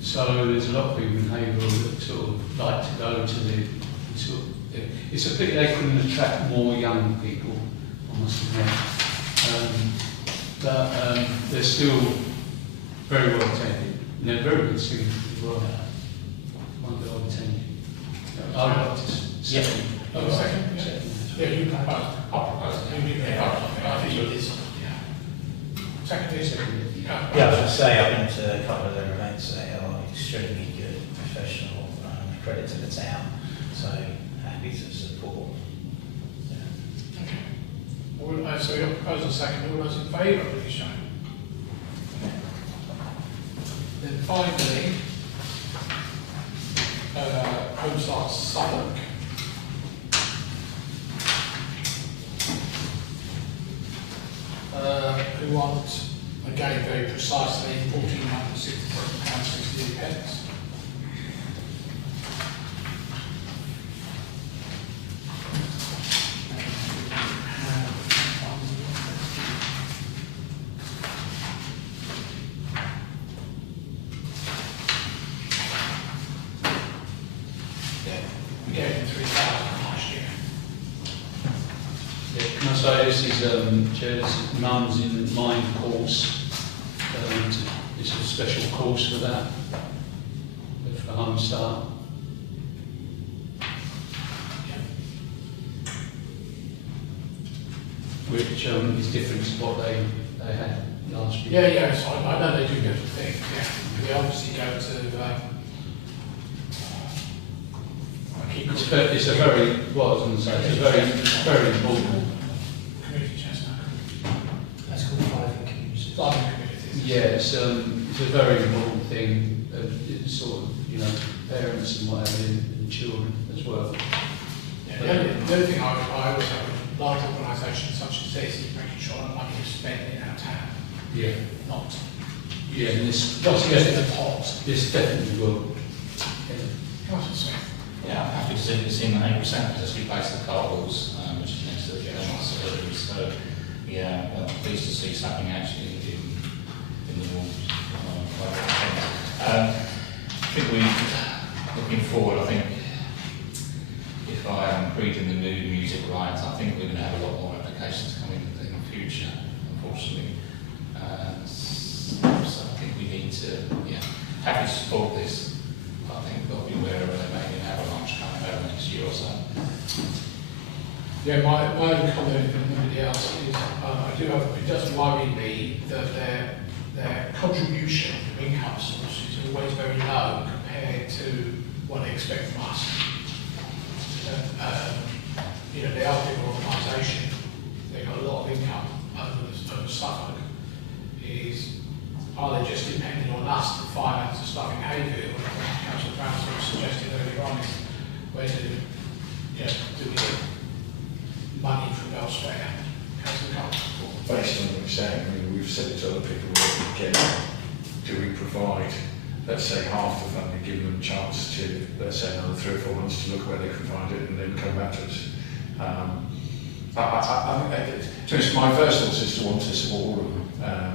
So there's a lot of people in Haverhill that sort of like to go to the sort of, it's a pity they couldn't attract more young people, I must admit. But they're still very well attended. And they're very good singers as well. One that I've attended. I'd like to second. Oh, second? Yeah, you propose. I'll propose. I think you did something, yeah. Second is Yeah, I was going to say, I've been to a couple of their events. They are extremely good, professional, credit to the town. So happy to support. Yeah. Okay. So your proposal second, all those in favour, please show. Then finally, Home Start Southwark. Who want, again very precisely, £1,467.68. this is Chair's Mums in Mind course. It's a special course for that, for Home Start. Which is different to what they had last year. Yeah, so I know they do go to things, yeah. They obviously go to, I keep It's a very, what I was going to say, it's a very important. community chestnut. That's called private communities. Farming communities. Yeah, it's a very important thing. It's sort of, you know, parents and whatever, and children as well. Yeah, the other thing I always have with large organisations such as this is making sure that money is spent in our town, Yeah. not Yeah, and this just in the pot. this definitely will. Councillor Smith. Yeah, I'm happy to see it's in April Centre just replace the car walls, which is next to the facilities. So, yeah, pleased to see something actually in the walls. I think looking forward, I think if I am reading the new music right, I think we're going to have a lot more applications coming in the future, unfortunately. So I think we need to, happy to support this. I think we've got to be aware of there may be an avalanche coming over next year or so. Yeah, my only comment, if nobody else, is it does worry me that their contribution to income source is always very low compared to what they expect from us. They are a big organisation, they've got a lot of income over Suffolk. Are they just depending on us to finance the stuff in Haverhill? Councillor Brown sort of suggested earlier on is where do we get money from elsewhere? Councillor Cole. Based on what you're saying, I mean, we've said it to other people, do we provide, let's say, half the funding, give them a chance to, let's say, another 3 or 4 months to look where they can find it and then come back to us. To be honest, my first thought is to want to support all of them.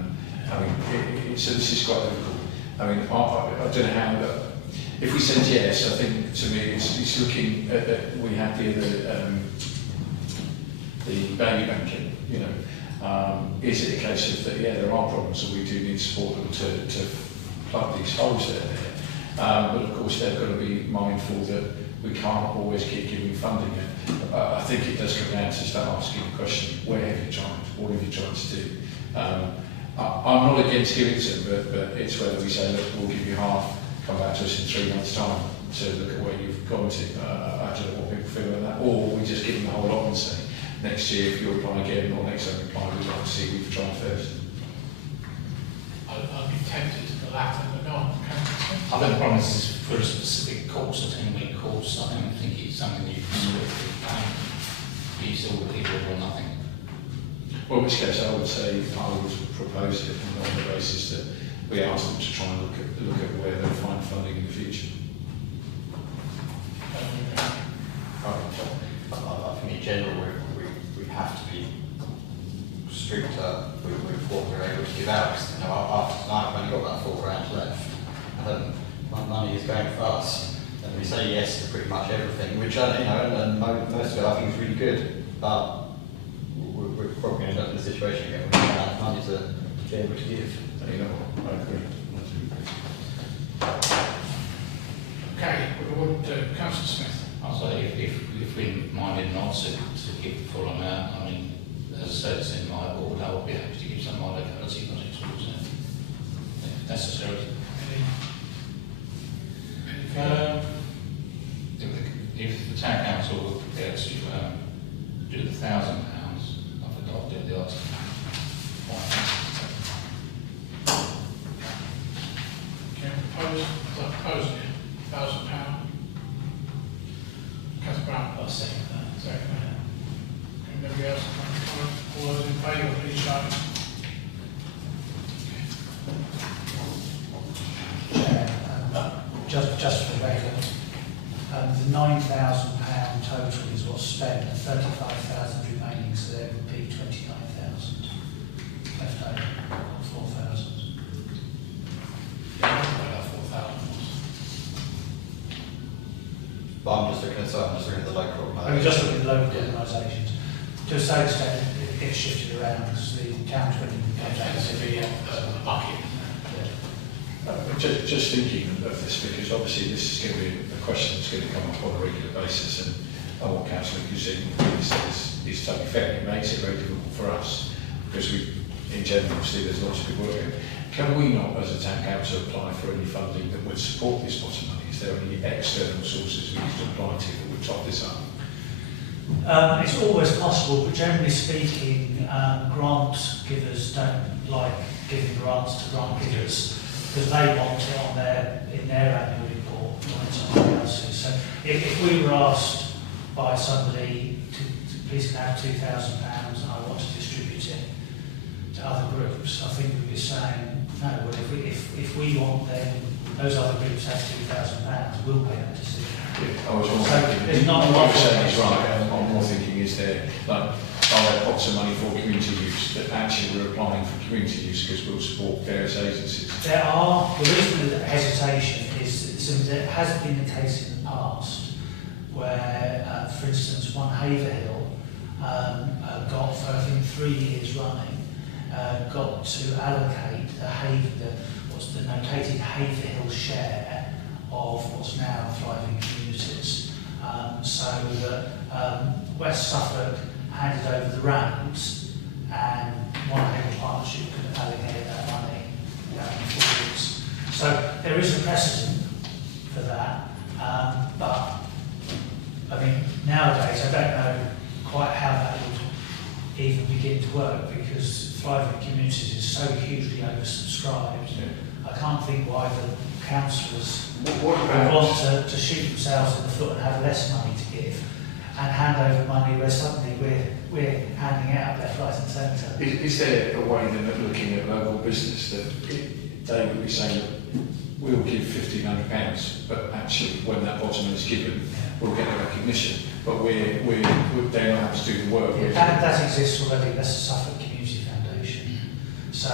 So this is quite difficult. I mean, I don't know how, if we said yes, I think to me it's looking at, we had the baby banking, is it a case of that, there are problems and we do need to support them to plug these holes that are there. But of course they've got to be mindful that we can't always keep giving funding. I think it does come down to start asking the question, where have you tried? What have you tried to do? I'm not against giving it to them, but it's whether we say, look, we'll give you half, come back to us in 3 months' time to look at where you've gone to. I don't know what people feel about that. Or we just give them the whole lot and say, next year if you apply again, or next time you apply, we'd like to see we've tried first. I'd be tempted to the latter, but no, I think the problem is for a specific course, a 10-week course, I don't think it's something you can swiftly use all the people or nothing. Well, in which case I would say I would propose it on the basis that we ask them to try and look at where they'll find funding in the future. I think in general we have to be stricter with what we're able to give out. After tonight I've only got about £4 left. My money is going fast, and we say yes to pretty much everything, which and most of it I think is really good. But we're probably going to end up in a situation again where we don't have money to be able to give. I agree. Okay, Councillor Smith. I'll say if we minded not to give the full amount, I mean, as I said, it's in my board, I would be happy to give some of my locality projects towards it, if necessary. If the town council were prepared to do the £1,000, I forgot to do the odds. Okay, proposing it, £1,000. Councillor Brown. I'll second that. Second. Anybody else? All those in favour, please show. Chair, just for the record, the £9,000 total is what's spent, and 35,000 remaining, so there would be 29,000 left over, 4,000. Yeah, about 4,000. But I'm just looking at the local. We're just looking at local organisations. to a certain extent, it gets shifted around because the town 20 comes out Tends to be a bucket. Just thinking of this, because obviously this is going to be a question that's going to come up on a regular basis, and what Councillor Cusin says is totally fair. It makes it very difficult for us, because we, in general, see there's lots of people working. Can we not, as a town council, apply for any funding that would support this pot of money? Is there any external sources we need to apply to that would top this up? It's always possible, but generally speaking, grant givers don't like giving grants to grant givers because they want it on in their annual report, not somebody else's. So if we were asked by somebody to please can have £2,000 and I want to distribute it to other groups, I think we'd be saying no. Well, if we want them, those other groups have £2,000, we'll pay that decision. I was more So thinking, there's not a what lot you're saying of is right. I'm more thinking, is there, like, are there pots of money for community use that actually we're applying for community use because we'll support various agencies? There are. The reason for the hesitation is that it has been the case in the past where, for instance, one Haverhill got, for I think 3 years running, got to allocate what's the notated Haverhill share of what's now Thriving Communities, so that West Suffolk handed over the reins and one Haverhill partnership could allocate that money going forwards. So there is a precedent for that, but I mean nowadays I don't know quite how that would even begin to work because Thriving Communities is so hugely oversubscribed. Yeah. I can't think why the councillors would want to shoot themselves in the foot and have less money to give and hand over money where suddenly we're handing out left, right and centre. Is there a way then of looking at local business that they would be saying that we'll give £1,500, but actually when that bottom is given, we'll get a recognition, but they're not having to do the work. Yeah, that exists already. That's the Suffolk Community Foundation. So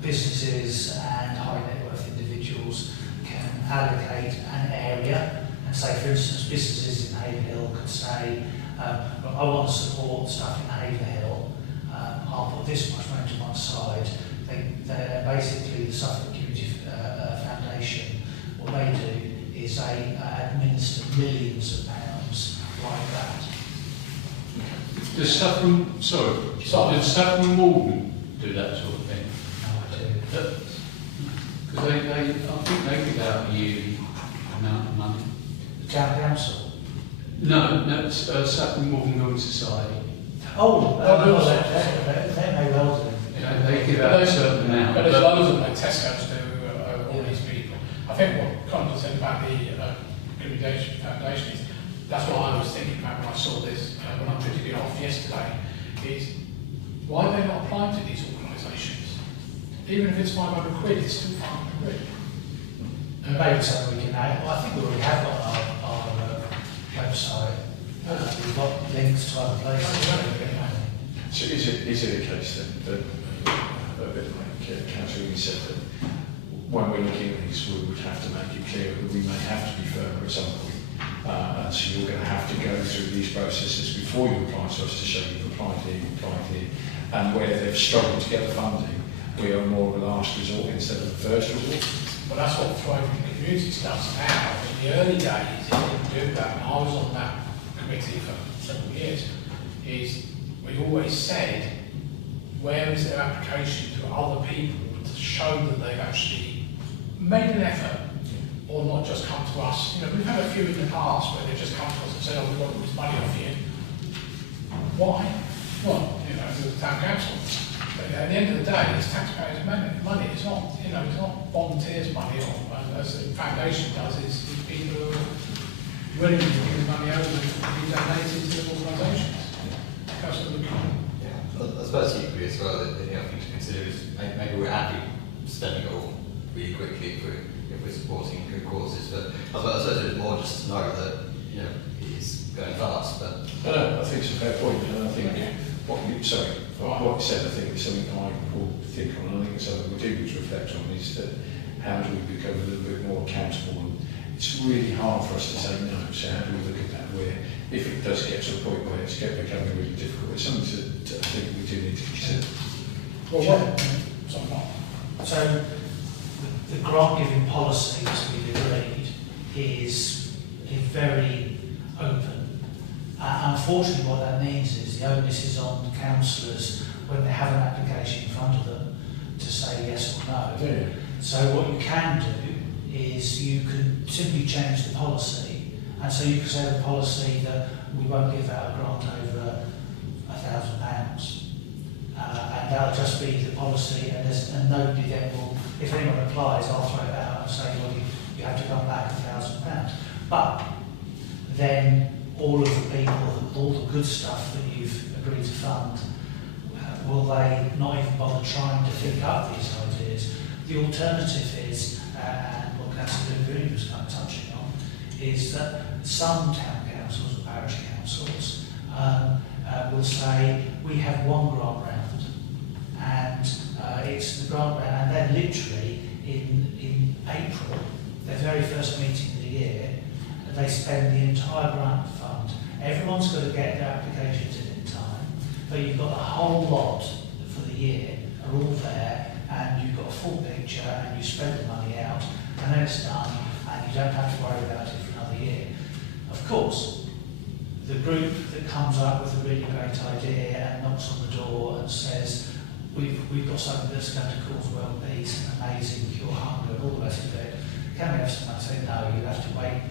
businesses and high net worth individuals can allocate an area and say, for instance, businesses in Haverhill could say, I want to support stuff in Haverhill, I'll put this much money to one side. They're basically the Suffolk Community Foundation, what they do is they administer millions of pounds like that. Does Saffron Walden do that sort of thing? No idea. Because I think they give out a yearly amount of money. The town council? No, it's Saffron Walden Building Society. They may well do. Yeah, they give out a certain amount. But there's loads of them, like Tesco's do, all these people. I think what Conor said about the Communication Foundation is, that's what I was thinking about when I saw this, when I printed it off yesterday, is why are they not applying to these organisations? Even if it's 500 quid, it's still 500 quid. Maybe something we can add. Well, I think we already have got our website. We've got links to other places. So is it a case that a bit like Councillor Lee said, that when we're looking at these, we would have to make it clear that we may have to be firmer at some point. And so you're going to have to go through these processes before you apply to us to show you've applied here, and where they've struggled to get the funding, we are more of a last resort instead of the first resort. Well, that's what Thriving Communities does now. In the early days, it didn't do that, and I was on that committee for several years, is we always said, where is their application to other people to show that they've actually made an effort, or not just come to us. You know, we've had a few in the past where they've just come to us and said, oh, we've got all this money off you. Why? Well, you know, the town council. But at the end of the day, it's taxpayers' money. It's not, you know, it's not volunteers' money, or as the foundation does, it's people who are willing to give money over to be donated to organisations. I suppose equally as well, the other thing to consider is maybe we're happy spending it all really quickly if we're supporting good causes, but I suppose it's more just to know that, you know, it's going fast. But I think it's a fair point, and I think what you said, I think is something I will think on, and I think it's something we do need to reflect on, is that how do we become a little bit more accountable, and it's really hard for us to say no. So how do we look at that? Where if it does get to a point where it's becoming really difficult, it's something to I think we do need to consider. Well, sorry, Mark. So the grant giving policy as we've agreed is very open. Unfortunately what that means is the onus is on councillors when they have an application in front of them to say yes or no. Yeah. So what you can do is you can simply change the policy, and so you can say the policy that we won't give out a grant over £1,000. And that'll just be the policy, and nobody then will, if anyone applies, I'll throw it out and say, well, you have to come back £1,000. But then all of the people, all the good stuff that you've agreed to fund, will they not even bother trying to think up these ideas? The alternative is, and what Councillor Green was kind of touching on, is that some town councils or parish councils will say, we have one grant round, and it's the grant round, and then literally in April, their very first meeting of the year, they spend the entire grant fund. Everyone's got to get their applications in time, but you've got the whole lot for the year are all there, and you've got a full picture, and you spread the money out, and then it's done, and you don't have to worry about it for another year. Of course, the group that comes up with a really great idea and knocks on the door and says, we've got something that's going to cause world peace and amazing, cure hunger and all the rest of it, can we have someone say, no, you have to wait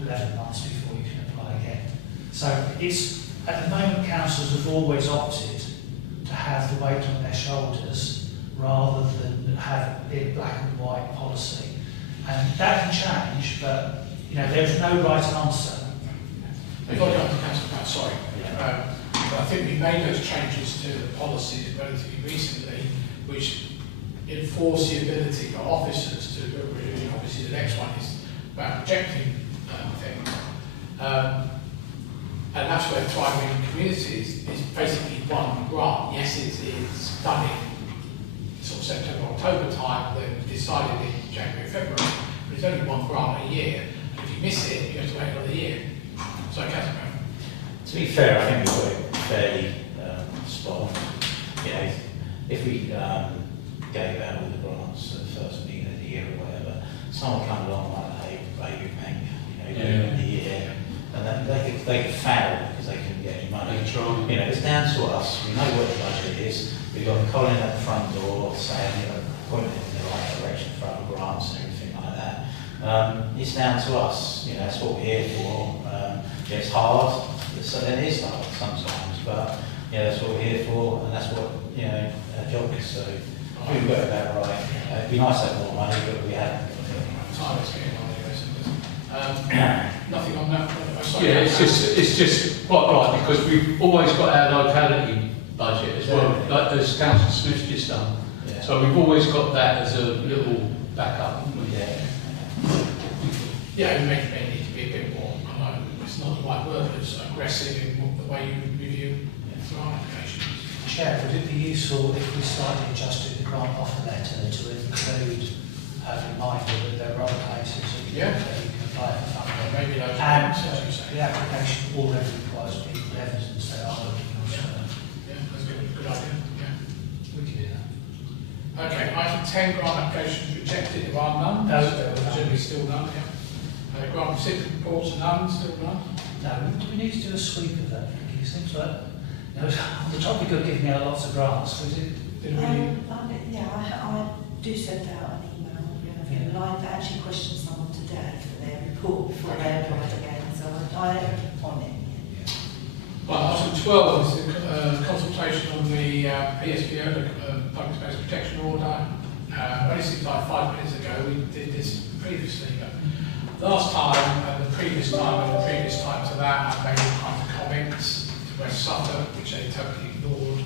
11 months before you can apply again. So it's, at the moment, councils have always opted to have the weight on their shoulders rather than have a black and white policy. And that can change, but there's no right answer. If I go to Councillor Pratt, sorry. But I think we made those changes to the policy relatively recently, which enforce the ability for officers to, obviously the next one is about rejecting things. And that's where Thriving Communities is basically one grant. Yes, it's done in sort of September, October time, then decided in January, February, but it's only one grant a year. And if you miss it, you have to wait another year. So, Councillor. To be fair, I think we've got it fairly spot on. If we gave out all the grants at the first meeting of the year or whatever, someone come along like a baby bank, in the year, and then they could fail because they couldn't get any money. It's down to us. We know what the budget is. We've got Colin at the front door saying, pointing in the right direction for other grants and everything like that. It's down to us. That's what we're here for. It's hard. It is hard sometimes, but that's what we're here for, and that's what our job is. So we've got it about right. It'd be nice to have more money, but we haven't. Time is getting on anyway, nothing on that. Sorry, Yeah, it's just quite right because we've always got our locality budget as well, like as Councillor Smith's just done. Yeah. So we've always got that as a little backup. Yeah, we may need to be a bit more, I know it's not the right word, but it's aggressive in the way you review grant applications. Chair, would it be useful if we slightly adjusted the grant offer letter to include a reminder that there are other places that you can apply for funding? Maybe those And as you say. the application already requires people evidence they are looking elsewhere. Yeah, that's a good idea. Yeah. We can do that. Okay, item 10, grant applications rejected. There are none. No, Presumably still none, yeah. Grant recipient reports are none, still none. No, do we need to do a sweep of that? It seems like on the topic of giving out lots of grants, we did. I do send out an email every other line that actually questions someone today for their report before they apply again, so I am on it. Right, item 12 is the consultation on the PSPO, the Public Space Protection Order. Only seems like 5 minutes ago we did this previously, but last time and the previous time and the previous time to that I made all kinds of comments to West Suffolk, which they totally ignored.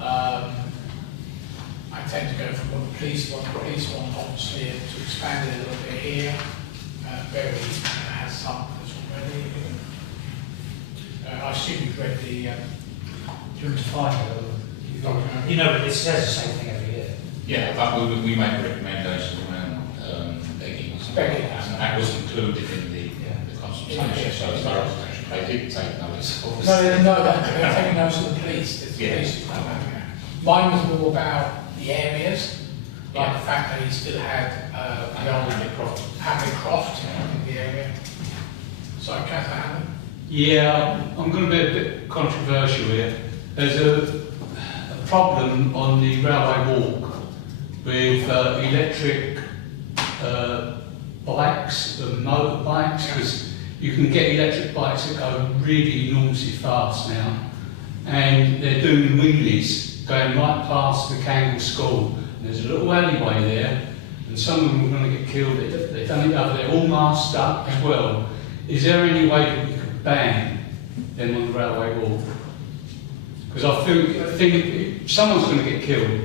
I tend to go from what the police want. The police want, obviously, to expand it a little bit here. Berry has some of this already. I assume you've read the... Do you want to find it? But it says the same thing every year. Yeah, but we make recommendations around begging. Begging, that was included in the consultation, so as far as they did take notice. No, they're taking notice of the police. It's the Yeah. police who's done that, yeah. Mine was more about the areas, like the fact that he still had the old Haverhill Croft in the area. Sorry, Councillor Hammond? Yeah, I'm going to be a bit controversial here. There's a problem on the railway walk with electric bikes and motorbikes, because you can get electric bikes that go really enormously fast now, and they're doing wheelies going right past the Kangle School. And there's a little alleyway there, and some of them are going to get killed. They've done it over there, all masked up as well. Is there any way that we could ban them on the railway walk? Because I think someone's going to get killed.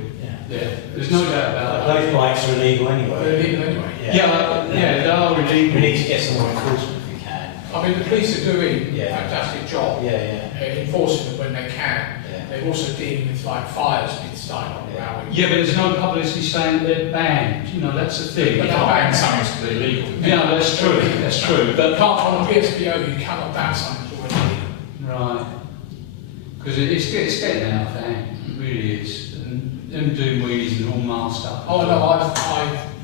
Yeah, there's no doubt about that. Those bikes are illegal anyway. They're illegal anyway. Yeah, they are illegal. We need to get some more enforcement if we can. I mean, the police are doing a Yeah. fantastic job enforcing them when they can. Yeah. They're also dealing with like fires being started on the railway. Yeah, but there's no publicity saying that they're banned. You know, that's the thing. You can't ban something illegal. Yeah, that's true. That's true. You But can't, on a PSPO, you cannot ban something that's already illegal. right, because it's getting out of hand. It really is. And them doing wheelies and all masked up. Oh no,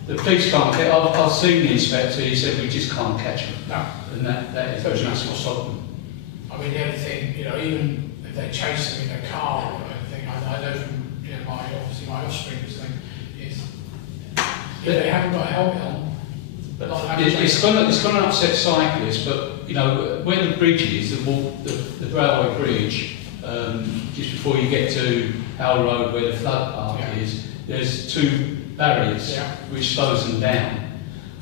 The police can't get. I've seen the inspector. He said we just can't catch them. no. And that is a massive problem. I mean, the only thing, you know, even if they chase them in a car or anything, I know from, you know, my offspring's thing is, if they haven't got a helmet on, but not having It's going to upset cyclists, but you know where the bridge is, the railway bridge, just before you get to Haverhill Road, where the flood park is, there's two barriers which slows them down.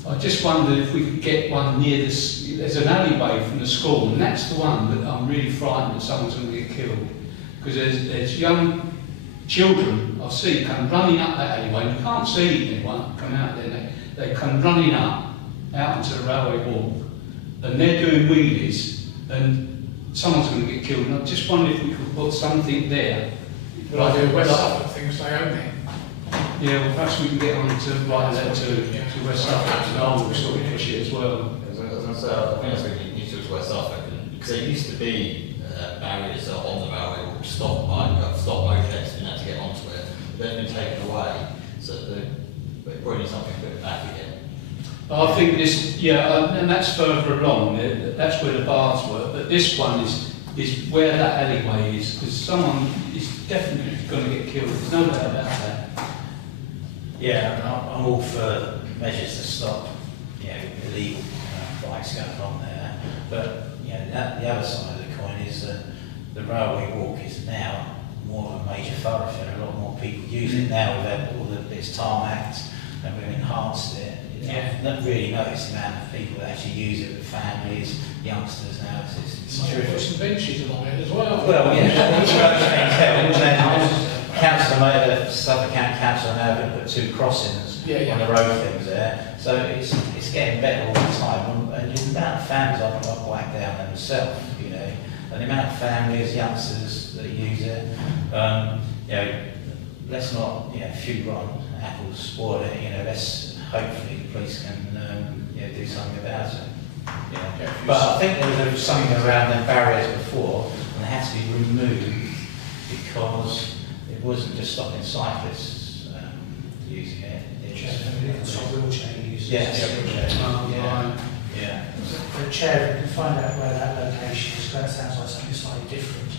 I just wondered if we could get one near this. There's an alleyway from the school, and that's the one that I'm really frightened that someone's going to get killed, because there's young children I've seen come running up that alleyway. And you can't see anyone come out there. They come running up out onto the railway walk, and they're doing wheelies, and someone's going to get killed. And I just wondered if we could put something there. But I do West Suffolk things they own it. Yeah, well, perhaps we can get on to write that to West Suffolk, and I'll sort of push it as well. I think that's what you need to do to West Suffolk, because there used to be barriers on the railway walk to stop motorists and had to get onto it. They've been taken away, so they probably need something to put it back again. I think this, and that's further along. That's where the bars were, but this one is where that alleyway is, because someone is definitely going to get killed. There's no doubt about that. Yeah, I'm all for measures to stop, illegal bikes going on there. But the other side of the coin is that the railway walk is now more of a major thoroughfare. A lot more people use it now. We've had all it's tarmacked and we've enhanced it. I've not really noticed the amount of people that actually use it with families, youngsters now. It's Put some benches along it as well. Well, Councillor, Suffolk County Council now going to put 2 crossings on the road things there. So it's getting better all the time. And the amount of families I've got whacked down themselves, and the amount of families, youngsters that use it. Let's not, few rotten apples spoil it. Let's hopefully the police can do something about it. But I think there was something around the barriers before, and they had to be removed because it wasn't just stopping cyclists using it. Wheelchair users. Yes. Yeah. The chair, we can find out where that location is. That sounds like something slightly different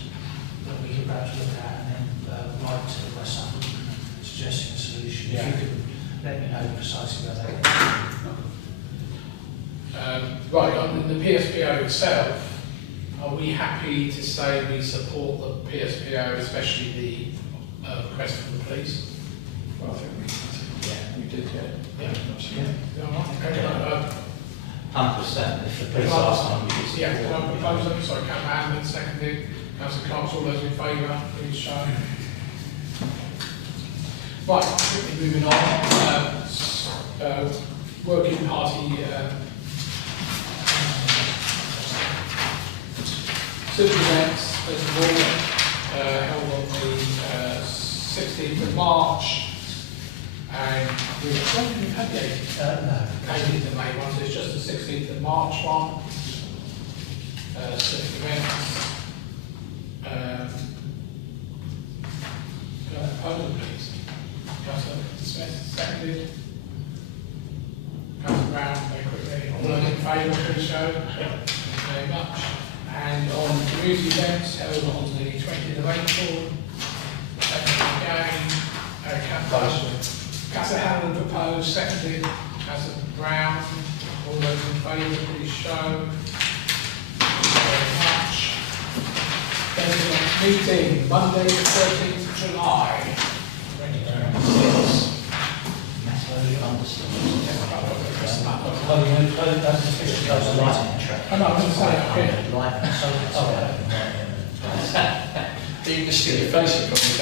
that we could perhaps look at and then write to the West Suffolk suggesting a solution. If you could let me know precisely where that is. Right, on the PSPO itself, are we happy to say we support the PSPO, especially the request from the police? Well, I think we did, Yeah. Okay. 100%. If the police ask them, you should Yeah, support can I propose them? Sorry, Councillor Hammond, seconded. Councillor Clark, all those in favour, please show. Right, quickly moving on. Working Party civic events, first of all, held on the 16th of March And when did we have the 18th of May one, so it's just the 16th of March one. Civic events. Can I have a proposal, please? Councillor Smith, seconded. Councillor Brown, very quickly. All those in favour, please show. Thank you very much. And on community events held on the 20th of April. Seconded again. Councillor Hamlin proposed, seconded. Councillor Brown. All those in favour, please show. Thank you very much. Then the next meeting, Monday the 13th of July. I'm going to say it again. You can just get your face in front of the